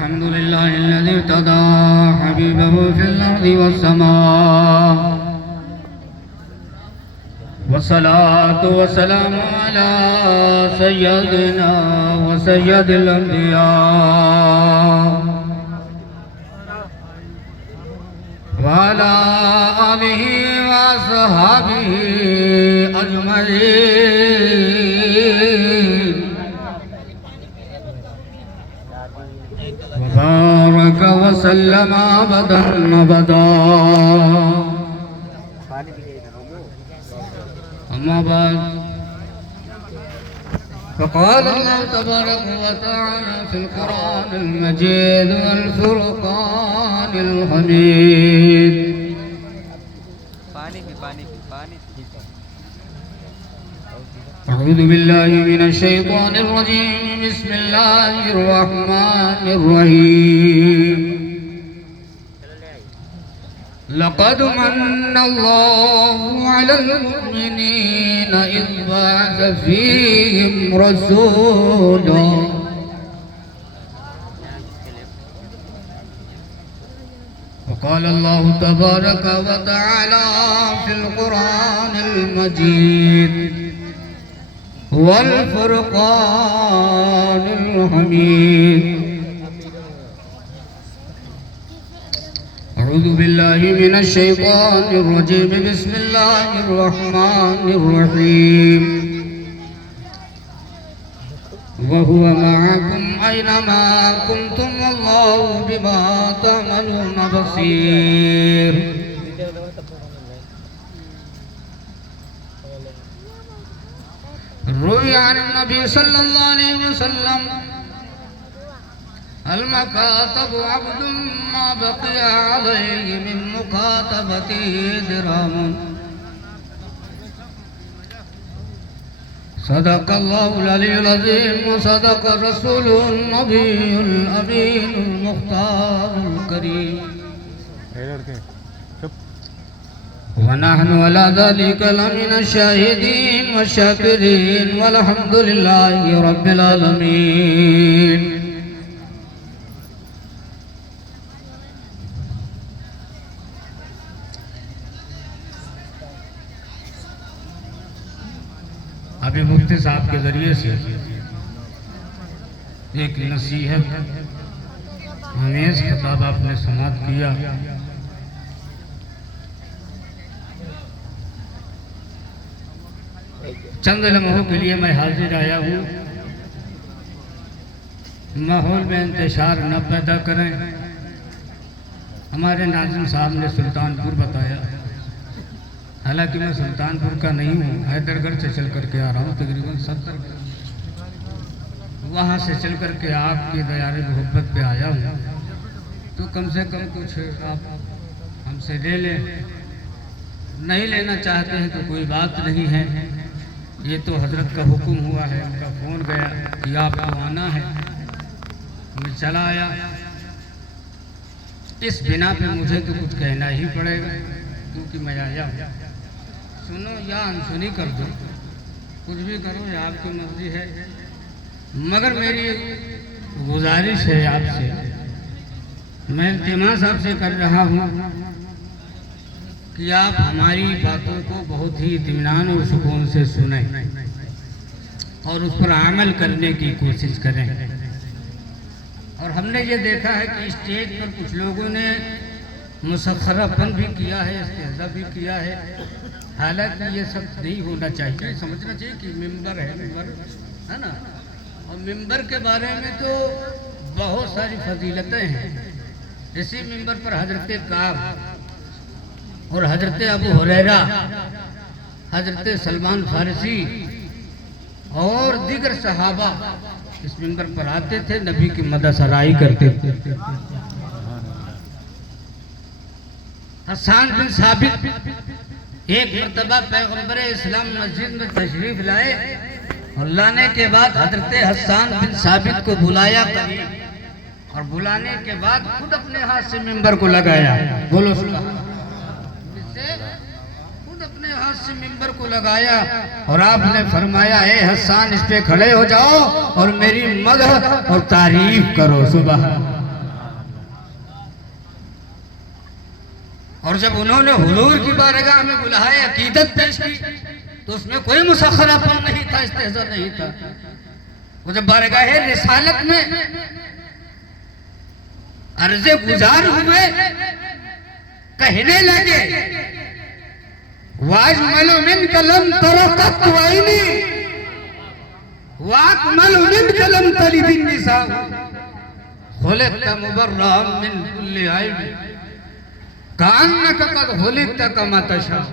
الحمد لله الذي ارتضى حبيبه في الأرض والسماء، والصلاة والسلام على سيدنا وسيد الأنبياء وعلى آله وصحبه أجمعين، وبارك وسلم أبدا أبدا. أما بعد، فقال الله تبارك وتعالى في القرآن المجيد والفرقان الحميد: أعوذ بالله من الشيطان الرجيم، بسم الله الرحمن الرحيم. لقد من الله على المؤمنين إذ بعث فيهم رسولا وقال الله تبارك وتعالى في القرآن المجيد والفرقان الحميد: أعوذ بالله من الشيطان الرجيم، بسم الله الرحمن الرحيم. وهو معكم أينما كنتم والله بما تعملون بصير. روي عن النبي صلى الله عليه وسلم: المكاتب عبد ما بقي عليه من مكاتبته درهم. صدق الله العلي العظيم، وصدق رسوله النبي الأمين المختار الكريم، ونحن على ذلك لمن الشاهدين والشاكرين، والحمد لله رب العالمين. ابھی مفتی صاحب کے ذریعے سے ایک نصیحت آمیز خطاب آپ نے سماعت کیا. چند لمحوں کے لیے میں حاضر آیا ہوں. ماحول میں انتشار نہ پیدا کریں. ہمارے ناظم صاحب نے سلطان پور بتایا، حالانکہ میں سلطان پور کا نہیں ہوں، حیدر گڑھ سے چل کر کے آ رہا ہوں، تقریباً 70 وہاں سے چل کر کے آپ کی دیار محبت پہ آیا ہوں. تو کم سے کم کچھ آپ ہم سے لے لیں. نہیں لینا چاہتے ہیں تو کوئی بات نہیں ہے. یہ تو حضرت کا حکم ہوا ہے، ان کا فون گیا کہ آپ کو آنا ہے، میں چلا آیا. اس بنا پہ مجھے تو کچھ کہنا ہی پڑے گا کیونکہ میں آیا ہوں. سنو یا انسنی کر دو، کچھ بھی کرو، یہ آپ کی مرضی ہے. مگر میری گزارش ہے آپ سے، میں التماس آپ سے کر رہا ہوں کہ آپ ہماری باتوں کو بہت ہی اطمینان اور سکون سے سنیں اور اس پر عمل کرنے کی کوشش کریں. اور ہم نے یہ دیکھا ہے کہ اسٹیج پر کچھ لوگوں نے مسخرہ پن بھی کیا ہے، استہزاء بھی کیا ہے. حالانکہ یہ سب نہیں ہونا چاہیے. سمجھنا چاہیے کہ ممبر ہے نا، اور ممبر کے بارے میں تو بہت ساری فضیلتیں ہیں. اسی ممبر پر حضرت کعب اور حضرت ابو ہریرہ، حضرت سلمان فارسی اور دیگر صحابہ اس ممبر پر آتے تھے، نبی کی مدح سرائی کرتے تھے. حسان بن ثابت ایک مرتبہ پیغمبر اسلام مسجد میں تشریف لائے اور لانے کے بعد حضرت حسان بن ثابت کو بلایا قریب، اور بلانے کے بعد خود اپنے ہاتھ سے ممبر کو لگایا. بولو سبحان اللہ. خود اپنے ہاتھ سے ممبر کو لگایا اور آپ نے فرمایا اے حسان اس پہ کھڑے ہو جاؤ اور میری مدح اور تعریف کرو. سبحان اللہ. اور جب انہوں نے حضور کی بارگاہ میں بلائے عقیدت پیش کی تو اس میں کوئی مسخرہ پن نہیں تھا، استہزاء نہیں تھا. وہ جب بارگاہ رسالت میں عرض گزار ہوئے کہنے لگے وَأَجْمَلُ مِنْكَ لَمْ تَرَ قَطُّ عَيْنِي وَأَكْمَلُ مِنْكَ لَمْ تَلِدِ النِّسَاءُ خُلِقْتَ مُبَرَّأً مِنْ كُلِّ عَيْبٍ کانک قد خلقت کما تشاء.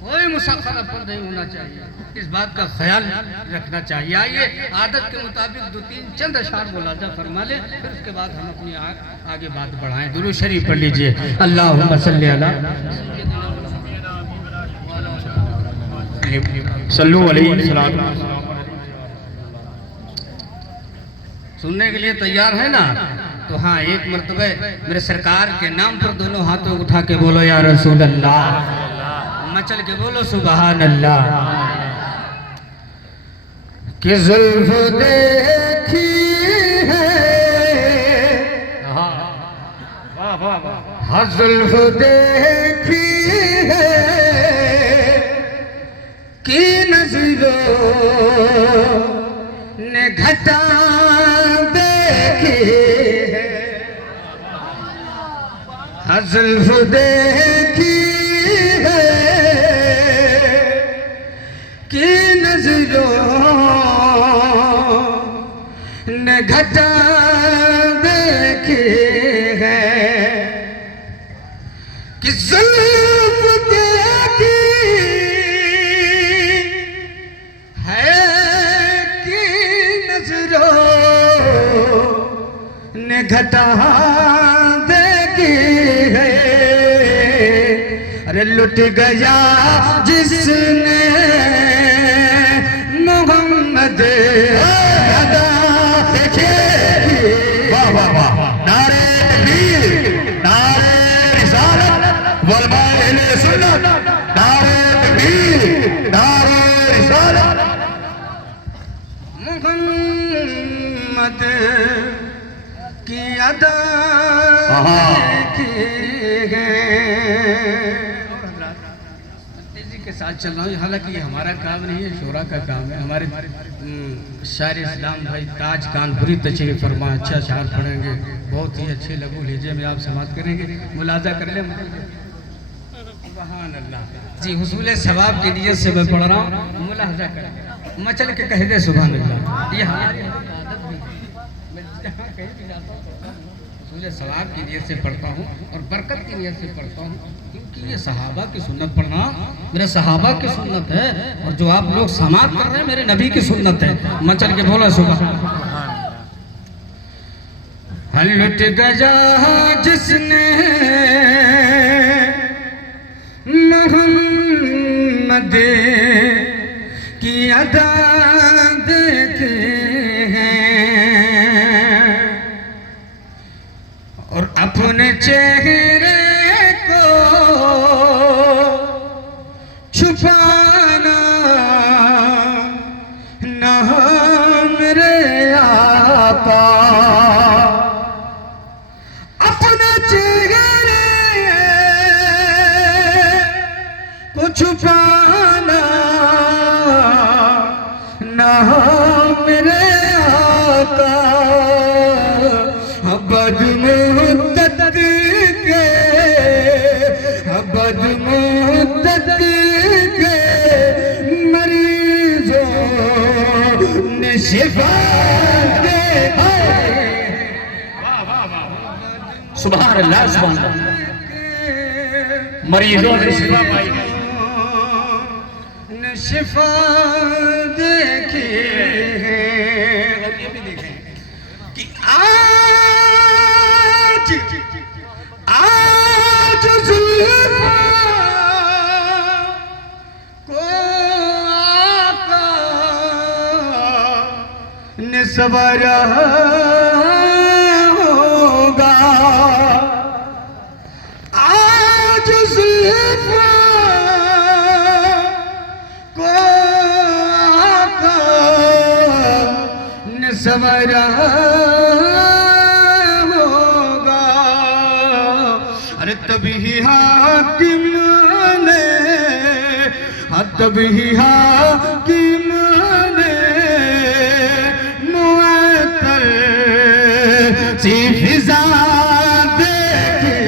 کوئی مسخرہ پر نہیں ہونا چاہیے، اس بات کا خیال رکھنا چاہیے. آئیے عادت کے مطابق 2-3 چند اشعار ملاحظہ فرما لیں، پھر اس کے بعد ہم اپنی آگے بات بڑھائیں. درود شریف پڑھ لیجئے. اللہم صلی علی صلو علیہ وسلم. سننے کے لیے تیار ہے نا؟ تو ہاں ایک مرتبہ میرے سرکار کے نام پر دونوں ہاتھوں اٹھا کے بولو یا رسول اللہ، مچل کے بولو سبحان اللہ. کہ زلف دیکھی ہے ہاں زلف دیکھی ہے کہ نظروں نے گھٹا دیکھی ہے. زلف دیکھی ہے کہ نظروں نے گھٹا دیکھی ہے. کہ زلف دیکھی ہے کہ نظروں نے گھٹا دیکھی ہے. ارے لٹ گیا جس نے محمد ادا دیکھے. واہ واہ واہ. نعرہ تکبیر، نعرہ رسالت والعلماء اہل سنت. نعرہ تکبیر، نعرہ رسالت. محمد کی ادا دیکھی ہے. تیزی کے ساتھ چل رہا ہوں، حالانکہ یہ ہمارا کام نہیں ہے، شورا کا کام ہے. ہمارے شاعر اسلام بھائی تاج کانپوری تشریف فرما اچھا اشعار پڑھیں گے، بہت ہی اچھے لگو لیجئے میں آپ سماعت کریں گے. ملاحظہ کر لیں. سبحان اللہ جی. حصول ثواب کی نیت سے میں پڑھ رہا ہوں، ملاحظہ کر لیں. مچل کے کہہ دے سبحان اللہ. یہ ہماری عادت بھی میں جہاں کہیں بھی جاتا ہوں حصول ثواب کی نیت سے پڑھتا ہوں اور برکت کی نیت سے پڑھتا ہوں، کیونکہ یہ صحابہ کی سنت پڑھنا میرے صحابہ کی سنت ہے، اور جو آپ لوگ سماعت کر رہے ہیں میرے نبی کی سنت ہے. مچل کے بولا سبحان اللہ. لٹ گیا جس نے محمد کی ادا دیکھے ہیں اور اپنے چہرے کو چھپانا نہ میرے آقا. اپنے چہرے کو چھپانا نہ میرے آقا. بد مدت کے بد مدت کے مریضوں نے شفا دے. سبحان اللہ سبحان اللہ. مریضوں نے شفا پائی نے شفا دیکھی ہے. اور یہ بھی دیکھیں کہ آج زلفاں کو آقا نے سنوارا ہوگا. آج زلفاں کو آقا نے سنوارا ہوگا. ارے تبھی حاکم نے تبھی حاکم نے معطر سی فضا دیکھی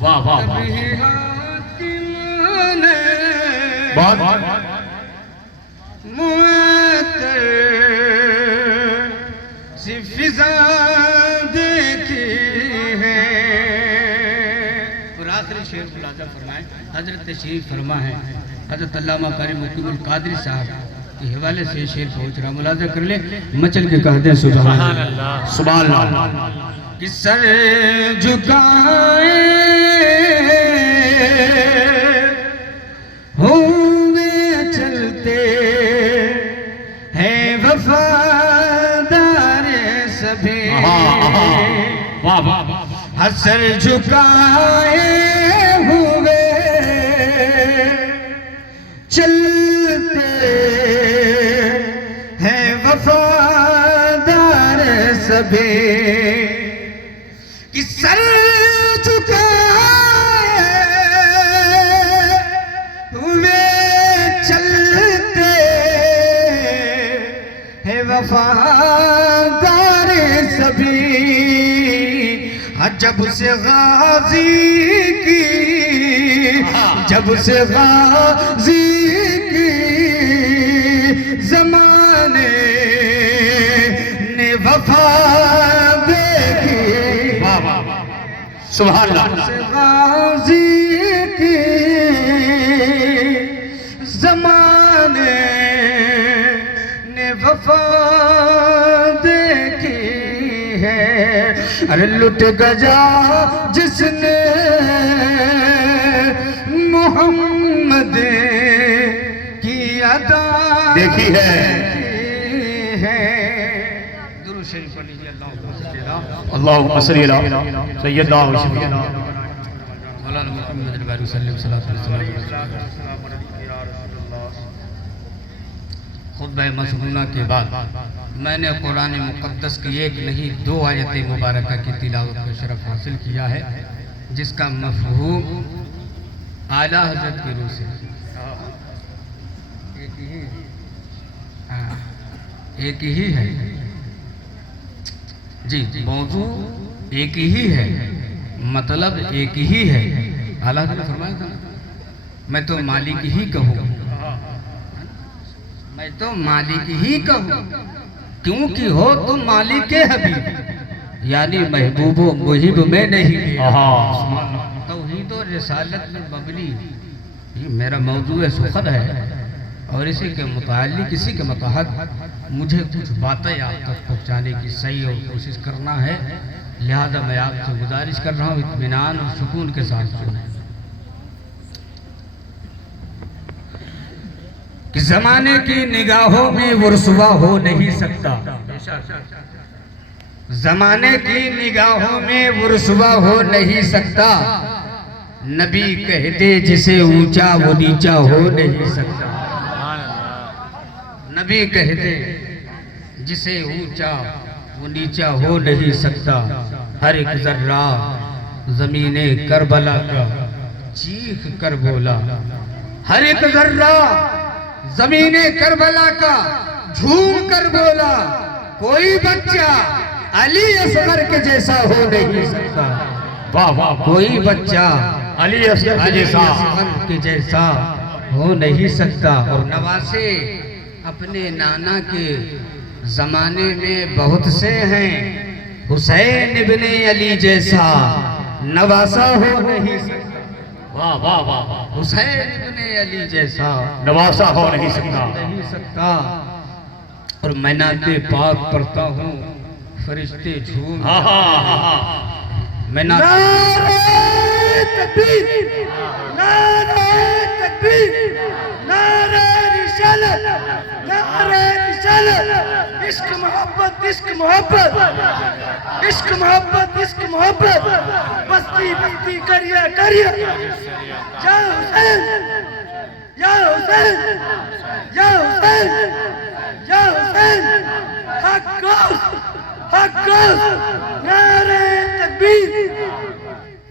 واہ واہ واہ تبھی حاکم نے بہت معطر سی فضا دیکھی ہے. اور آخری شعر خلاصہ فرمائیں. حضرت تشریف فرما ہے حضرت علامہ قاری مقیم القادری صاحب کے حوالے سے یہ شعر پہنچ رہا. ملاحظہ کر لیں, مچل کے کہہ دیں سبحان اللہ. سبحان اللہ. کہ سر جھکائے ہوئے چلتے ہیں وفادار سبھی, واہ واہ واہ سر جھکائے ہوئے چلتے ہیں وفادار سبھی. کہ سر جھکائے ہوئے چلتے ہیں وفادار سبھی. جب سے غازی کی زمانے نے وفا دیکھی. سبحان اللہ. غازی کی زمانے نے وفا دیکھی ہے. ارے لٹ گجا جس نے محمد کی ادا دیکھی ہے. درود شریف پڑھ لیجیے. اللہم صلی علی سیدنا و شفیعنا مولانا محمد الباری صلی اللہ علیہ وسلم. خطبہ مسنونہ کے بعد میں نے قرآن مقدس کی ایک نہیں 2 آیت مبارکہ کی تلاوت کا شرف حاصل کیا ہے, جس کا مفہوم اعلیٰ حضرت کی روح سے ایک ہی ہے. جی, موضوع ایک ہی ہے, مطلب ایک ہی ہے. اعلیٰ حضرت فرمایا تھا میں تو مالک ہی کہوں, میں تو مالک ہی کہوں کیونکہ ہو تم مالک حبیب, یعنی محبوب و محب میں نہیں. توحید و رسالت میں مبنی یہ میرا موضوع سخن ہے, اور اسی کے متعلق اسی کے متحد مجھے کچھ باتیں آپ تک پہنچانے کی صحیح اور کوشش کرنا ہے. لہذا میں آپ سے گزارش کر رہا ہوں اطمینان اور سکون کے ساتھ سنیں. کہ زمانے کی نگاہوں میں وہ رسوا ہو نہیں سکتا, زمانے کی نگاہوں میں وہ رسوا ہو نہیں سکتا. نبی کہتے جسے اونچا وہ نیچا ہو نہیں سکتا. نبی کہتے جسے اونچا وہ نیچا ہو نہیں سکتا. ہر ایک ذرہ زمین کربلا کا چیخ کر بولا, ہر ایک ذرہ زمین کربلا کا جھوم کر بولا, کوئی بچہ علی اصغر کے جیسا ہو نہیں سکتا. کوئی بچہ علی اصغر کے جیسا ہو نہیں سکتا. اور نواسے اپنے نانا کے زمانے میں بہت سے ہیں, حسین ابن علی جیسا نواسا ہو نہیں سکتا. حسین ابن علی جیسا نواسا ہو نہیں سکتا. اور میں نعت پاک پڑھتا ہوں فرشتے جھوم, میں نعرہ تکبیر, نعرہ تکبیر, نعرہ رسالت, نعرہ رسالت. عشق محبت, عشق محبت, عشق محبت, عشق محبت. بستی بستی کریا کریا, یا حسین, یا حسین, یا حسین, یا حسین. حق گوش, حق گوش. نعرہ تکبیر,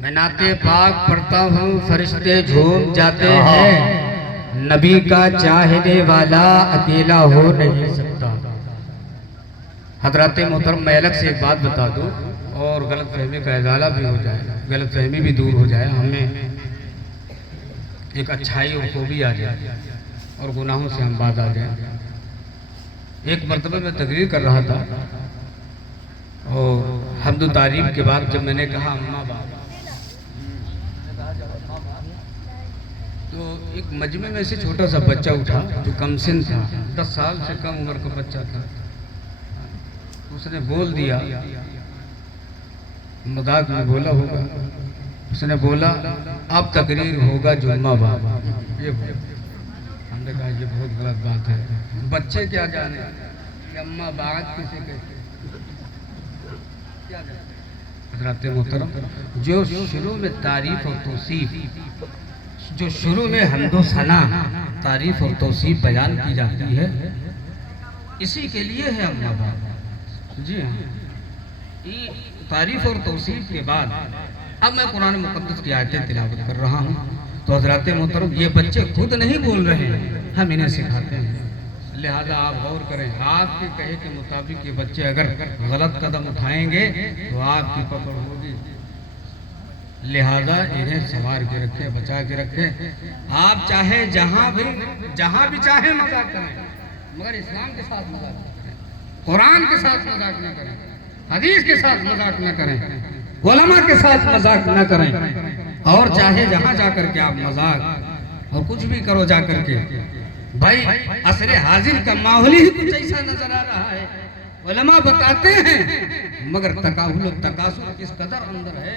میں نعت پاک پڑھتا ہوں فرشتے جھوم جاتے ہیں، نبی کا چاہنے والا اکیلا ہو نہیں سکتا۔ حضرات محترم میں الگ سے ایک بات بتا دوں اور غلط فہمی کا ازالہ بھی ہو جائے، غلط فہمی بھی دور ہو جائے، ہمیں ایک اچھائی اور خوبی آ جائے اور گناہوں سے ہم باز آ جائیں۔ ایک مرتبہ میں تقریر کر رہا تھا اور حمد و تعریف کے بعد جب میں نے کہا اماں باپ، تو ایک مجمع میں سے چھوٹا سا بچہ اٹھا جو کم سن تھا، 10 سال سے کم عمر کا بچہ تھا، اس نے بول دیا، مذاق میں بولا ہوگا، اس نے بولا اب تقریر ہوگا جمعہ بعد۔ یہ ہم نے کہا یہ بہت غلط بات ہے، بچے کیا جانے کہ اماں بعد کسے کہتے ہیں۔ حضرات محترم، جو شروع میں تعریف اور توصیف، جو شروع میں حمد و ثنا، تعریف اور توصیف بیان کی جاتی ہے، اسی کے لیے ہے اماں بعد۔ جی ہاں، تعریف اور توصیف کے بعد اب میں قرآن مقدس کی آیتیں تلاوت کر رہا ہوں، تو حضرات محترم یہ بچے خود نہیں بول رہے ہیں، ہم انہیں سکھاتے ہیں، لہذا آپ غور کریں، آپ کے کہے کے مطابق یہ بچے اگر غلط قدم اٹھائیں گے تو آپ کی پکڑ ہوگی، لہذا انہیں سنوار کے رکھیں، بچا کے رکھیں۔ آپ چاہے جہاں بھی چاہیں مذاق کریں، مگر اسلام کے ساتھ مذاق نہ کریں، قرآن کے ساتھ مذاق نہ کریں، حدیث کے ساتھ مذاق نہ کریں، علماء کے ساتھ مذاق نہ کریں، اور چاہے جہاں جا کر کے آپ مذاق اور کچھ بھی کرو جا کر کے، بھائی عصر حاضر کا ماحول ہی کچھ ایسا نظر آ رہا ہے، علماء بتاتے ہیں مگر تکاہل و تکاسل کس قدر اندر ہے،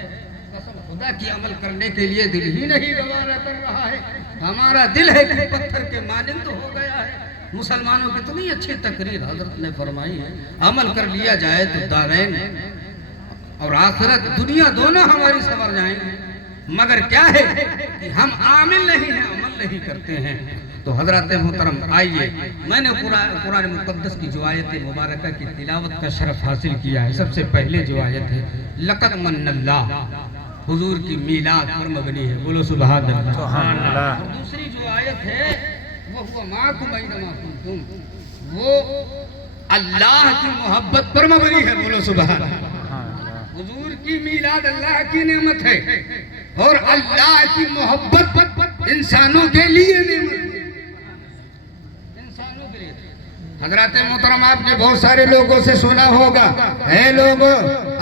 قسم خدا کی عمل کرنے کے لیے دل ہی نہیں گوارا کر رہا ہے، ہمارا دل ہے کہ پتھر کے مانند ہو گیا ہے۔ مسلمانوں کی اتنی اچھی تقریر حضرت نے فرمائی ہے، عمل کر لیا جائے تو دارین اور آخرت دنیا دونوں ہماری سنور جائیں گے، مگر کیا ہے کہ ہم عامل نہیں ہیں، عمل نہیں کرتے ہیں۔ تو حضرات محترم آئیے، میں نے قرآن مقدس کی جو آیت مبارکہ کی تلاوت کا شرف حاصل کیا ہے، سب سے پہلے جو آیت ہے لقد من اللہ، حضور کی میلاد پر مبنی ہے، بولو سبحان اللہ۔ اور دوسری جو آیت ہے وہ معکم اینما کنتم، وہ اللہ کی محبت پر مبنی ہے، بولو سبحان اللہ۔ حضور کی میلاد اللہ کی نعمت ہے اور اللہ کی محبت انسانوں کے لیے نعمت ہے، انسانوں کے لیے۔ حضرات محترم آپ نے بہت سارے لوگوں سے سنا ہوگا، اے لوگو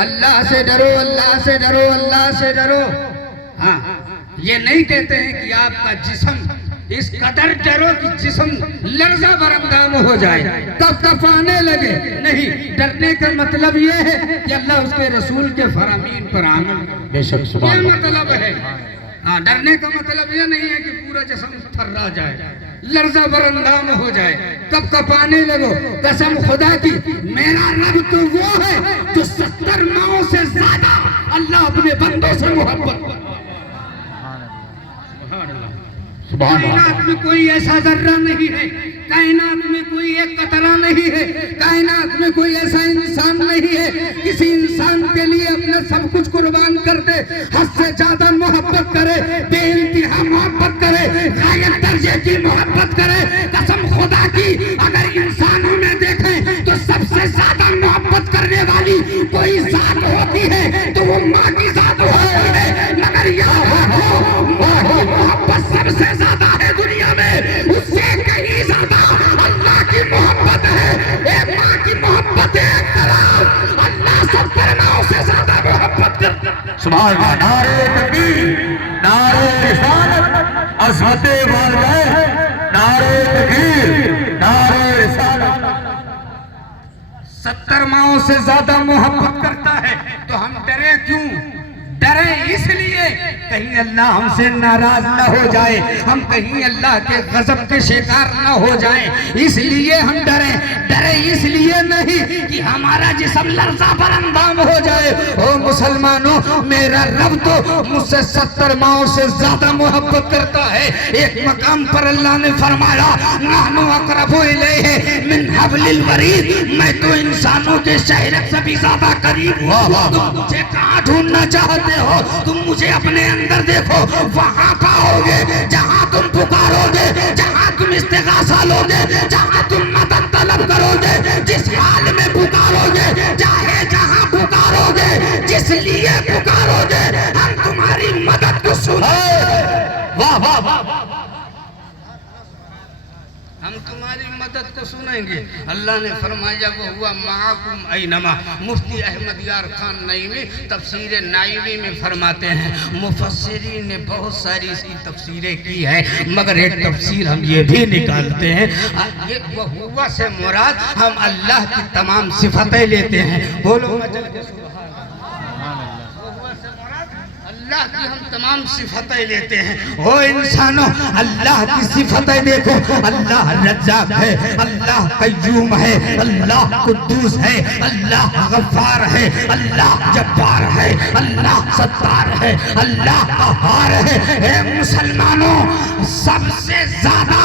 اللہ سے ڈرو، اللہ سے ڈرو، اللہ سے ڈرو۔ ہاں، یہ نہیں کہتے ہیں کہ آپ کا جسم اس قدر ڈرو کہ جسم لرزہ برندام ہو جائے، کپکپانے لگے، نہیں، ڈرنے کا مطلب یہ ہے کہ اللہ اس کے رسول کے فرامین پر عمل کرے، بے شک سبحان یہ اللہ۔ مطلب ہے۔ ہاں، ڈرنے کا مطلب یہ نہیں ہے کہ پورا جسم تھرا جائے، لرزہ برندام ہو جائے، کپکپانے لگو۔ قسم خدا کی، میرا رب تو وہ ہے جو 70 ماؤں سے زیادہ اللہ اپنے بندوں سے محبت کرتا ہے۔ کائنات میں کوئی ایسا ذرہ نہیں ہے، کائنات میں کوئی ایک قطرہ نہیں ہے، کائنات میں کوئی ایسا انسان نہیں ہے کسی انسان کے لیے اپنا سب کچھ قربان کر دے، حد سے زیادہ محبت کرے، بے انتہا محبت کرے، غایت درجے کی محبت کرے۔ قسم خدا کی، اگر انسانوں میں دیکھیں تو سب سے زیادہ محبت کرنے والی کوئی ذات ہوتی ہے تو وہ ماں کی ذات ہوتی ہے، مگر یہاں محبت سب سے زیادہ ہے دنیا میں، اس سے کہیں زیادہ اللہ کی محبت ہے، ایک ماں کی محبت ہے، ایک طرف اللہ 70 ماؤں سے زیادہ محبت کرتا ہے۔ سبحان اللہ۔ نعرہ تکبیر، نعرہ رسالت، عظمت والدین، نعرہ تکبیر، نعرہ رسالت۔ 70 ماؤں سے زیادہ محبت کرتا ہے تو ہم ڈرے کیوں؟ ڈرے اس لیے کہیں اللہ ہم سے ناراض نہ ہو جائے، ہم کہیں اللہ کے غضب کے شکار نہ ہو جائیں، اس لیے ہم ڈرے اس لیے نہیں کہ ہمارا جسم لرزہ پر اندام ہو جائے. او مسلمانوں، میرا رب تو مجھ سے 70 ماؤں سے زیادہ محبت کرتا ہے. ایک مقام پر اللہ نے فرمایا نحن اقرب الیہ من حبل الورید، میں تو انسانوں کے شہرت سے بھی زیادہ قریب ہوں. تم مجھے کہاں ڈھونڈنا چاہتے ہو؟ تم مجھے اپنے اندر دیکھو، وہاں پاؤ گے جہاں تم پکارو گے، جہاں تم استغاثہ لو گے، جہاں تم مدد طلب کرو گے، جس حال میں پکارو گے، چاہے جہاں پکارو گے، جس لیے پکارو گے، ہم تمہاری مدد کو سنیں. واہ واہ واہ، ہم تمہاری مدد کو سنیں گے. اللہ نے فرمایا وَهُوَ مَعَكُمْ أَيْنَمَا. مفتی احمد یار خان نعیمی تفسیر نعیمی میں فرماتے ہیں، مفسرین نے بہت ساری اس کی تفسیریں کی ہیں، مگر ایک تفسیر ہم یہ بھی نکالتے ہیں، یہ وَهُوَ سے مراد ہم اللہ کی تمام صفتیں لیتے ہیں. بولو مجل کے سبحان اللہ کی ہم تمام صفتیں لیتے ہیں. او انسانوں، اللہ کی صفتیں دیکھو. اللہ رزاق ہے، اللہ قیوم ہے، اللہ قدوس ہے، اللہ غفار ہے، اللہ جبار ہے، اللہ ستار ہے، اللہ قہار ہے. اے مسلمانوں، سب سے زیادہ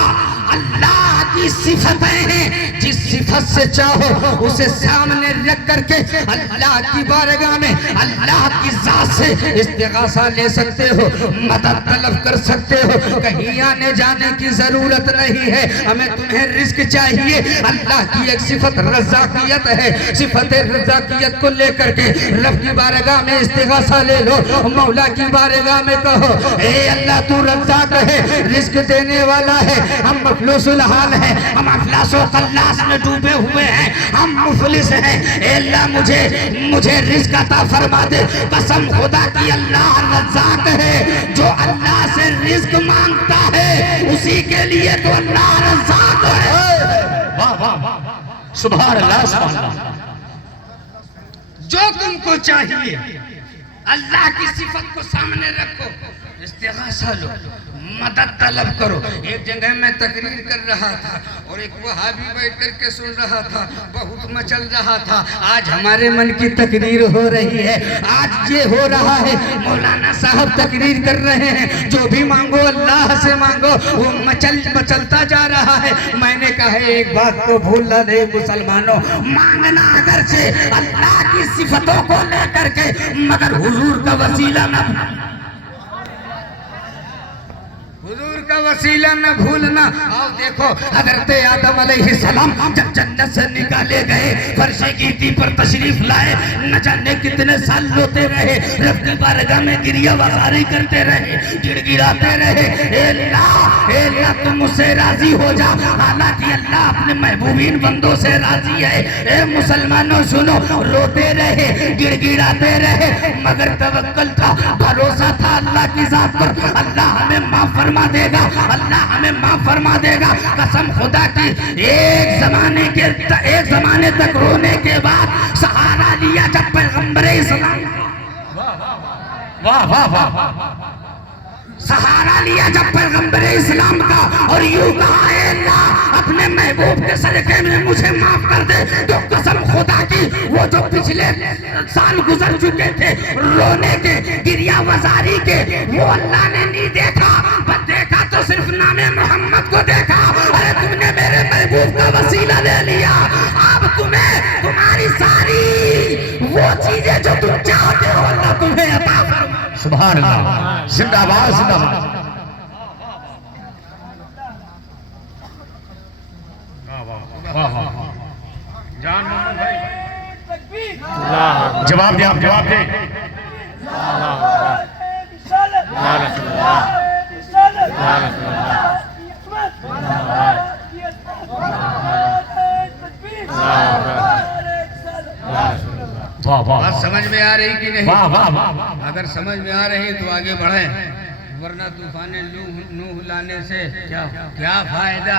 اللہ کی صفتیں ہیں. جس صفت سے چاہو اسے سامنے رکھ کر کے اللہ کی بارگاہ میں اللہ کی ذات سے استغاثہ لے سکتے ہو، مدد طلب کر سکتے ہو. کہیں آنے جانے کی ضرورت نہیں ہے. ہمیں تمہیں رزق چاہیے، اللہ کی ایک صفت رزاقیت ہے. صفت رزاقیت کو لے کر کے رب کی بارگاہ میں استغاثہ لے لو. مولا کی بارگاہ میں کہو اے اللہ تو رزاق ہے، رزق دینے والا ہے. ہم مفلوس الحال ہیں، ہم افلاس و خلاص میں ڈوبے ہوئے ہیں، ہم مفلس ہیں. اے اللہ مجھے رزق عطا فرما دے. قسم خدا کی اللہ رزاق ہے. جو اللہ سے رزق مانگتا ہے اسی کے لیے تو اللہ رزاق ہے. واہ واہ واہ، سبحان اللہ سبحان اللہ. جو تم کو چاہیے اللہ کی صفت کو سامنے رکھو، استغاثہ لو، مدد طلب کرو. ایک جگہ میں تقریر کر رہا تھا اور ایک وہابی بیٹھ کر کے سن رہا تھا، بہت مچل رہا تھا. آج ہمارے من کی تقریر ہو رہی ہے، آج یہ ہو رہا ہے. مولانا صاحب تقریر کر رہے ہیں، جو بھی مانگو اللہ سے مانگو. وہ مچلتا جا رہا ہے. میں نے کہا ایک بات کو بھولنا نہیں مسلمانوں، مانگنا اگرچہ اللہ کی صفتوں کو لے کر کے، مگر حضور کا وسیلہ نہ وسیلہ نہ بھولنا. آؤ دیکھو حضرت آدم علیہ السلام جب جنت سے نکالے گئے، فرش گیتی پر تشریف لائے، نہ جانے کتنے سال روتے رہے، رب کی بارگاہ میں گریہ وزاری کرتے رہے، گڑ گڑاتے رہے. اے اللہ تم مجھ سے راضی ہو جا. حالانکہ اللہ اپنے محبوبین بندوں سے راضی ہے. اے مسلمانوں سنو، روتے رہے، گڑ گڑاتے رہے، مگر توکل تھا، بھروسہ تھا اللہ کی ذات پر. اللہ ہمیں معاف فرما دے گا، اللہ ہمیں معاف فرما دے گا. قسم خدا کی ایک زمانے تک رونے کے بعد سہارا لیا جب پیغمبر اسلام واہ واہ واہ، سہارا لیا جب پیغمبر اسلام کا، اور یوں کہا اے اللہ اپنے محبوب کے صدقے میں مجھے معاف کر دے. تو قسم خدا کی وہ جو پچھلے سال گزر چکے تھے رونے کے، گریہ وزاری کے، وہ اللہ نے نہیں دیکھا، بس دیکھا تو صرف نام محمد کو دیکھا. ارے تم نے میرے محبوب کا وسیلہ لے لیا، اب تمہیں تمہاری ساری وہ چیزیں جو تم چاہتے ہو اللہ تمہیں عطا فرما. سبحان اللہ، زندہ باد زندہ باد. واہ واہ، جان محمد بھائی جواب دے، آپ جواب دے. بات سمجھ میں آ رہی کہ نہیں؟ واہ واہ واہ، اگر سمجھ میں آ رہی تو آگے بڑھیں، ورنہ طوفان نوح لانے سے کیا فائدہ.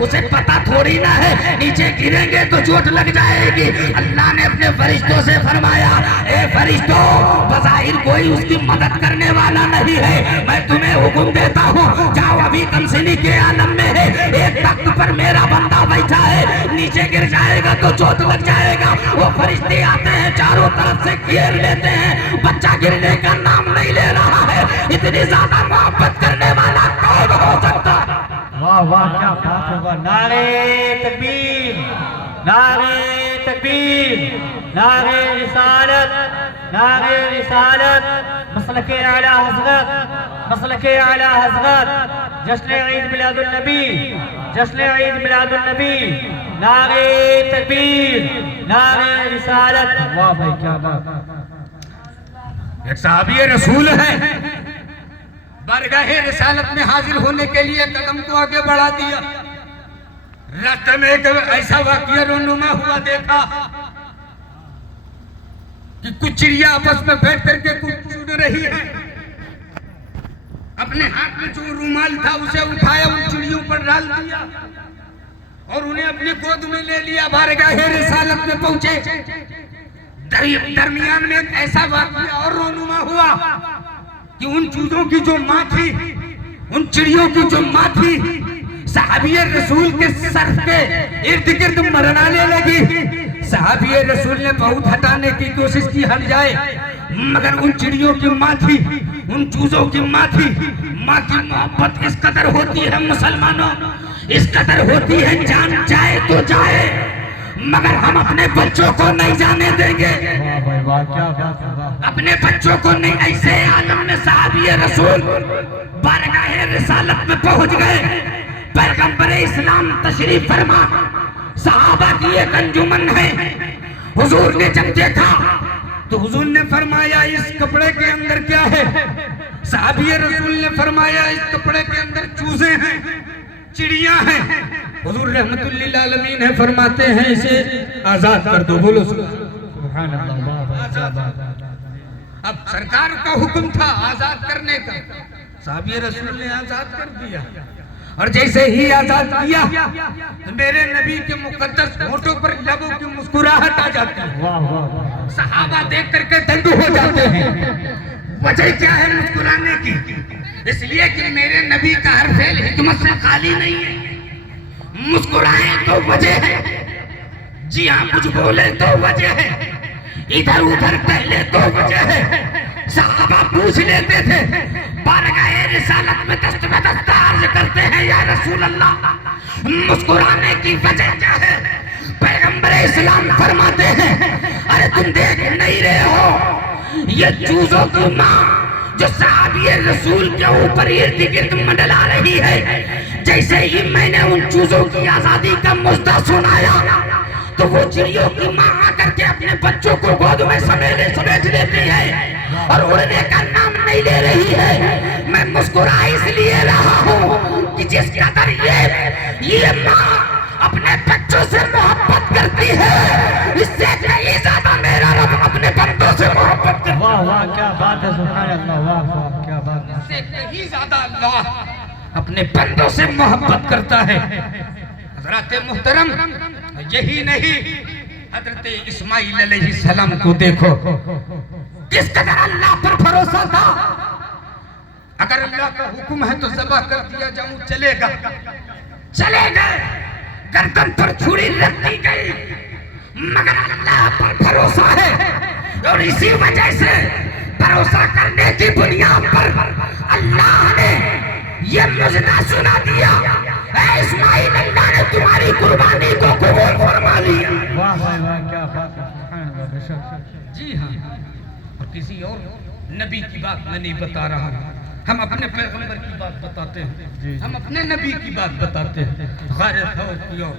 اسے پتہ تھوڑی نہ ہے نیچے گریں گے تو چوٹ لگ جائے گی۔ اللہ نے اپنے فرشتوں سے فرمایا اے فرشتوں بظاہر کوئی اس کی مدد کرنے والا نہیں ہے، میں تمہیں حکم دیتا ہوں جاؤ ابھی کمسنی کے عالم میں ہے ایک تخت پر میرا بندہ بیٹھا ہے، نیچے گر جائے گا تو چوٹ لگ جائے گا۔ وہ فرشتے آتے ہیں چاروں طرف سے گھیر لیتے ہیں، بچہ گرنے کا نام نہیں لے رہا ہے۔ اتنی زیادہ محبت کرنے والا کون ہو سکتا؟ واہ واہ کیا بات ہے، نعرے تکبیر، نعرے تکبیر، نعرے رسالت، نعرے رسالت، مسلک اعلی حضرت، مسلک اعلی حضرت، جشن عید میلاد النبی، جشن عید میلاد النبی، نعرے تکبیر، نعرے رسالت۔ واہ بھائی کیا بات، ایک صحابی رسول ہے، بارگاہ رسالت میں حاضر ہونے کے لیے قدم کو آگے بڑھا دیا، راستے میں ایک ایسا واقعہ رونما ہوا دیکھا کہ کچھ چڑیا آپس میں بیٹھ کر کے کچھ چن رہی ہے، اپنے ہاتھ میں جو رومال تھا اسے اٹھایا ان چڑیوں پر ڈال دیا اور انہیں اپنی گود میں لے لیا۔ بارگاہ رسالت میں پہنچے، درمیان میں ایک ایسا واقعہ اور رونما ہوا کہ ان چوزوں کی جو ماں تھی، ان چڑیوں کی جو ماں تھی، صحابی رسول کے سر کے ارد گرد مرنانے لگی۔ صحابی رسول نے بہت ہٹانے کی کوشش کی ہٹ جائے، مگر ان چڑیوں کی ماں تھی، ان چوزوں کی ماں تھی۔ ماں کی محبت اس قدر ہوتی ہے مسلمانوں، اس قدر ہوتی ہے جان جائے تو جائے، مگر ہم اپنے بچوں کو نہیں جانے دیں گے، اپنے بچوں کو نہیں۔ ایسے عالم میں صحابی رسول بارگاہ رسالت میں پہنچ گئے، پیغمبر اسلام تشریف فرما، صحابہ کی ایک انجمن ہے۔ حضور نے جب دیکھا تو حضور نے فرمایا اس کپڑے کے اندر کیا ہے؟ صحابی رسول نے فرمایا اس کپڑے کے اندر چوزے ہیں، چڑیاں ہیں۔ حضور رحمت للعالمین ہے فرماتے ہیں اسے آزاد کر دو، بولو سبحان اللہ۔ اب سرکار کا حکم تھا آزاد کرنے کا، صحابی رسول نے آزاد کر دیا، اور جیسے ہی آزاد کیا تو میرے نبی کے مقدس ہونٹوں پر لبوں کی مسکراہٹ آ جاتی ہے، صحابہ دیکھ کر کے دنگ ہو جاتے ہیں۔ وجہ کیا ہے مسکرانے کی؟ اس لیے کہ میرے نبی کا ہر فعل حکمت سے خالی نہیں ہے۔ مسکرائیں تو وجہ ہے، جی ہاں کچھ بولے تو وجہ ہے، ادھر ادھر ٹہلے تو وجہ ہے۔ صحابہ پوچھ لیتے تھے، بارگاہ رسالت میں دست میں دست عرض کرتے ہیں یا رسول اللہ مسکرانے کی وجہ کیا ہے؟ پیغمبر اسلام فرماتے ہیں ارے تم دیکھ نہیں رہے ہو یہ چوزوں کی ماں جو صحابی رسول کے اوپر ارد گرد منڈلا رہی ہے، جیسے ہی میں نے ان چوزوں کی آزادی کا مژدہ سنایا تو وہ چڑیوں کی ماں آ کر کے اپنے بچوں کو گود میں سمیٹ لیتی ہے اور اڑنے کا نام نہیں لے رہی ہے۔ میں مسکرا اس لیے رہا ہوں کہ جس قدر یہ ماں اپنے بچوں سے محبت کرتی ہے، اس سے کہیں زیادہ میرا رب اپنے بندوں سے محبت کرتا ہے۔ واہ واہ کیا بات ہے، سبحان اللہ، واہ واہ کیا بات ہے، اس سے کہیں زیادہ اللہ اپنے بندوں سے محبت کرتا ہے۔ حضرات محترم، یہی نہیں، حضرت اسماعیل علیہ السلام کو دیکھو کس قدر اللہ پر بھروسہ تھا۔ اگر اللہ کا حکم ہے تو ذبح کر دیا جاؤں چلے گا، چلے گئے، گردن پر چھری رکھ دی گئی، مگر اللہ پر بھروسہ ہے اور اسی وجہ سے بھروسہ کرنے کی بنیاد پر اللہ نے یہ مژدہ سنا دیا، اے اسماعیل اللہ نے تمہاری قربانی کو قبول فرما لیا۔ واہ واہ واہ کیا بات ہے، سبحان اللہ، بے شک۔ جی ہاں، اور کسی اور نبی کی بات میں نہیں بتا رہا ہوں، ہم اپنے پیغمبر کی بات بتاتے ہیں، ہم اپنے نبی کی بات بتاتے ہیں۔ غیر خوفیوں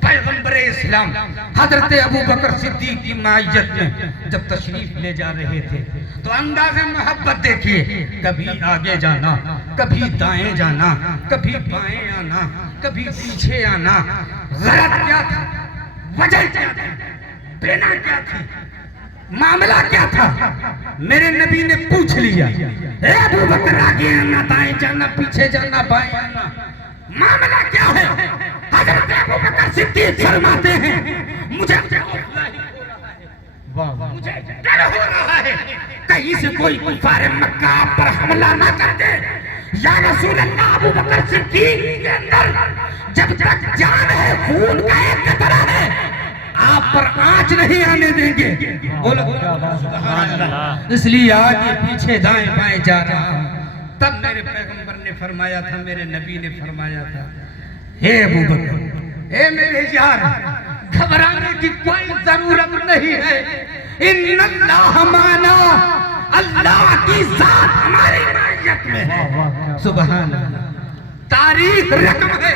پیغمبر اسلام حضرت ابوبکر صدیق کی معیت میں جب تشریف لے جا رہے تھے تو انداز محبت دیکھیے، کبھی آگے جانا، کبھی دائیں جانا، کبھی بائیں آنا، کبھی پیچھے آنا۔ غرض کیا تھا؟ وجہ کیا تھی؟ بنا کیا تھی؟ معاملہ کیا تھا؟ میرے نبی نے پوچھ لیا، اے ابوبکر آگے آنا، دائیں جانا، پیچھے جانا، بائیں آنا، معاملہ کیا ہے؟ حضرت ابوبکر صدیق فرماتے ہیں مجھے ڈر ہو رہا ہے کہیں سے کوئی کفار مکہ آپ پر حملہ نہ کر دے. یا رسول اللہ ابوبکر صدیق کے اندر جب تک جان ہے خون کا ایک قطرہ ہے آپ پر آنچ نہیں آنے دیں گے. اس لیے آگے پیچھے دائیں بائیں جا رہا ہوں. تب میرے پیغمبر نے فرمایا تھا, میرے نبی نے فرمایا تھا, اے ابوبکر اے میرے یار گھبرانے کی کوئی ضرورت نہیں ہے. ان اللہ معنا, اللہ کی ذات ہماری معیت میں ہے. سبحان اللہ. تاریخ رقم ہے,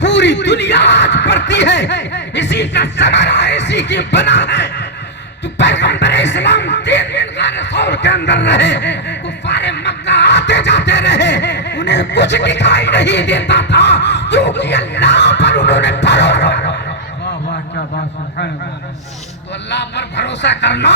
پوری دنیا آج پڑھتی ہے, اسی کا ثمرہ اسی کی بنا ہے. تو پیغمبر اسلام 3 دن غار ثور کے اندر رہے, کفار مکہ آتے جاتے رہے, انہیں کچھ دکھائی نہیں دیتا تھا کیونکہ اللہ پر انہوں نے بھروسہ. تو اللہ پر بھروسہ کرنا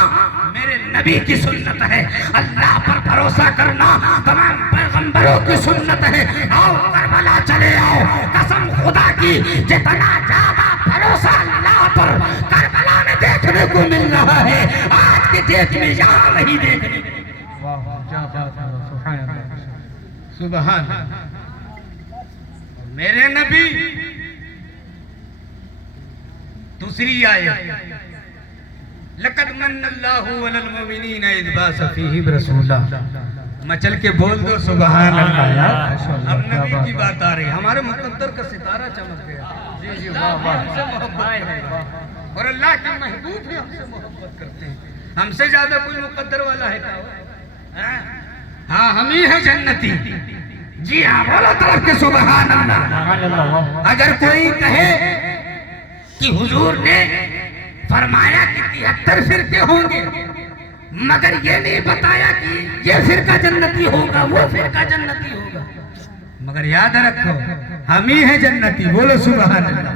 میرے نبی کی سنت ہے, اللہ پر بھروسہ کرنا تمام پیغمبروں کی سنت ہے. آؤ کربلا چلے آؤ, قسم خدا کی جتنا زیادہ بھروسہ اللہ پر کربلا میں دیکھنے کو مل رہا ہے آج کے ڈیٹ میں یہاں نہیں دیکھنے کو. سبحان اللہ. میرے نبی دوسری آیت لقد من اللہ علی المؤمنین اذ بعث فیہم رسولا. مچل کے بول دو سبحان اللہ یار. اب نبی کی بات آ رہی ہے, ہمارے مقدر کا ستارہ چمک گیا. ہم سے محبت ہے اور اللہ کے محبوب بھی ہم سے محبت کرتے ہیں. ہم سے زیادہ کوئی مقدر والا ہے کیا؟ ہاں ہم ہی ہیں جنتی. جی ہاں بولو طرف کے سبحان اللہ. اگر کوئی کہے کہ حضور نے فرمایا کہ 73 فرقے ہوں گے مگر یہ نہیں بتایا کہ یہ فرقہ جنتی ہوگا وہ فرقہ جنتی ہوگا, مگر یاد رکھو ہم ہی ہیں جنتی. بولو سبحان اللہ.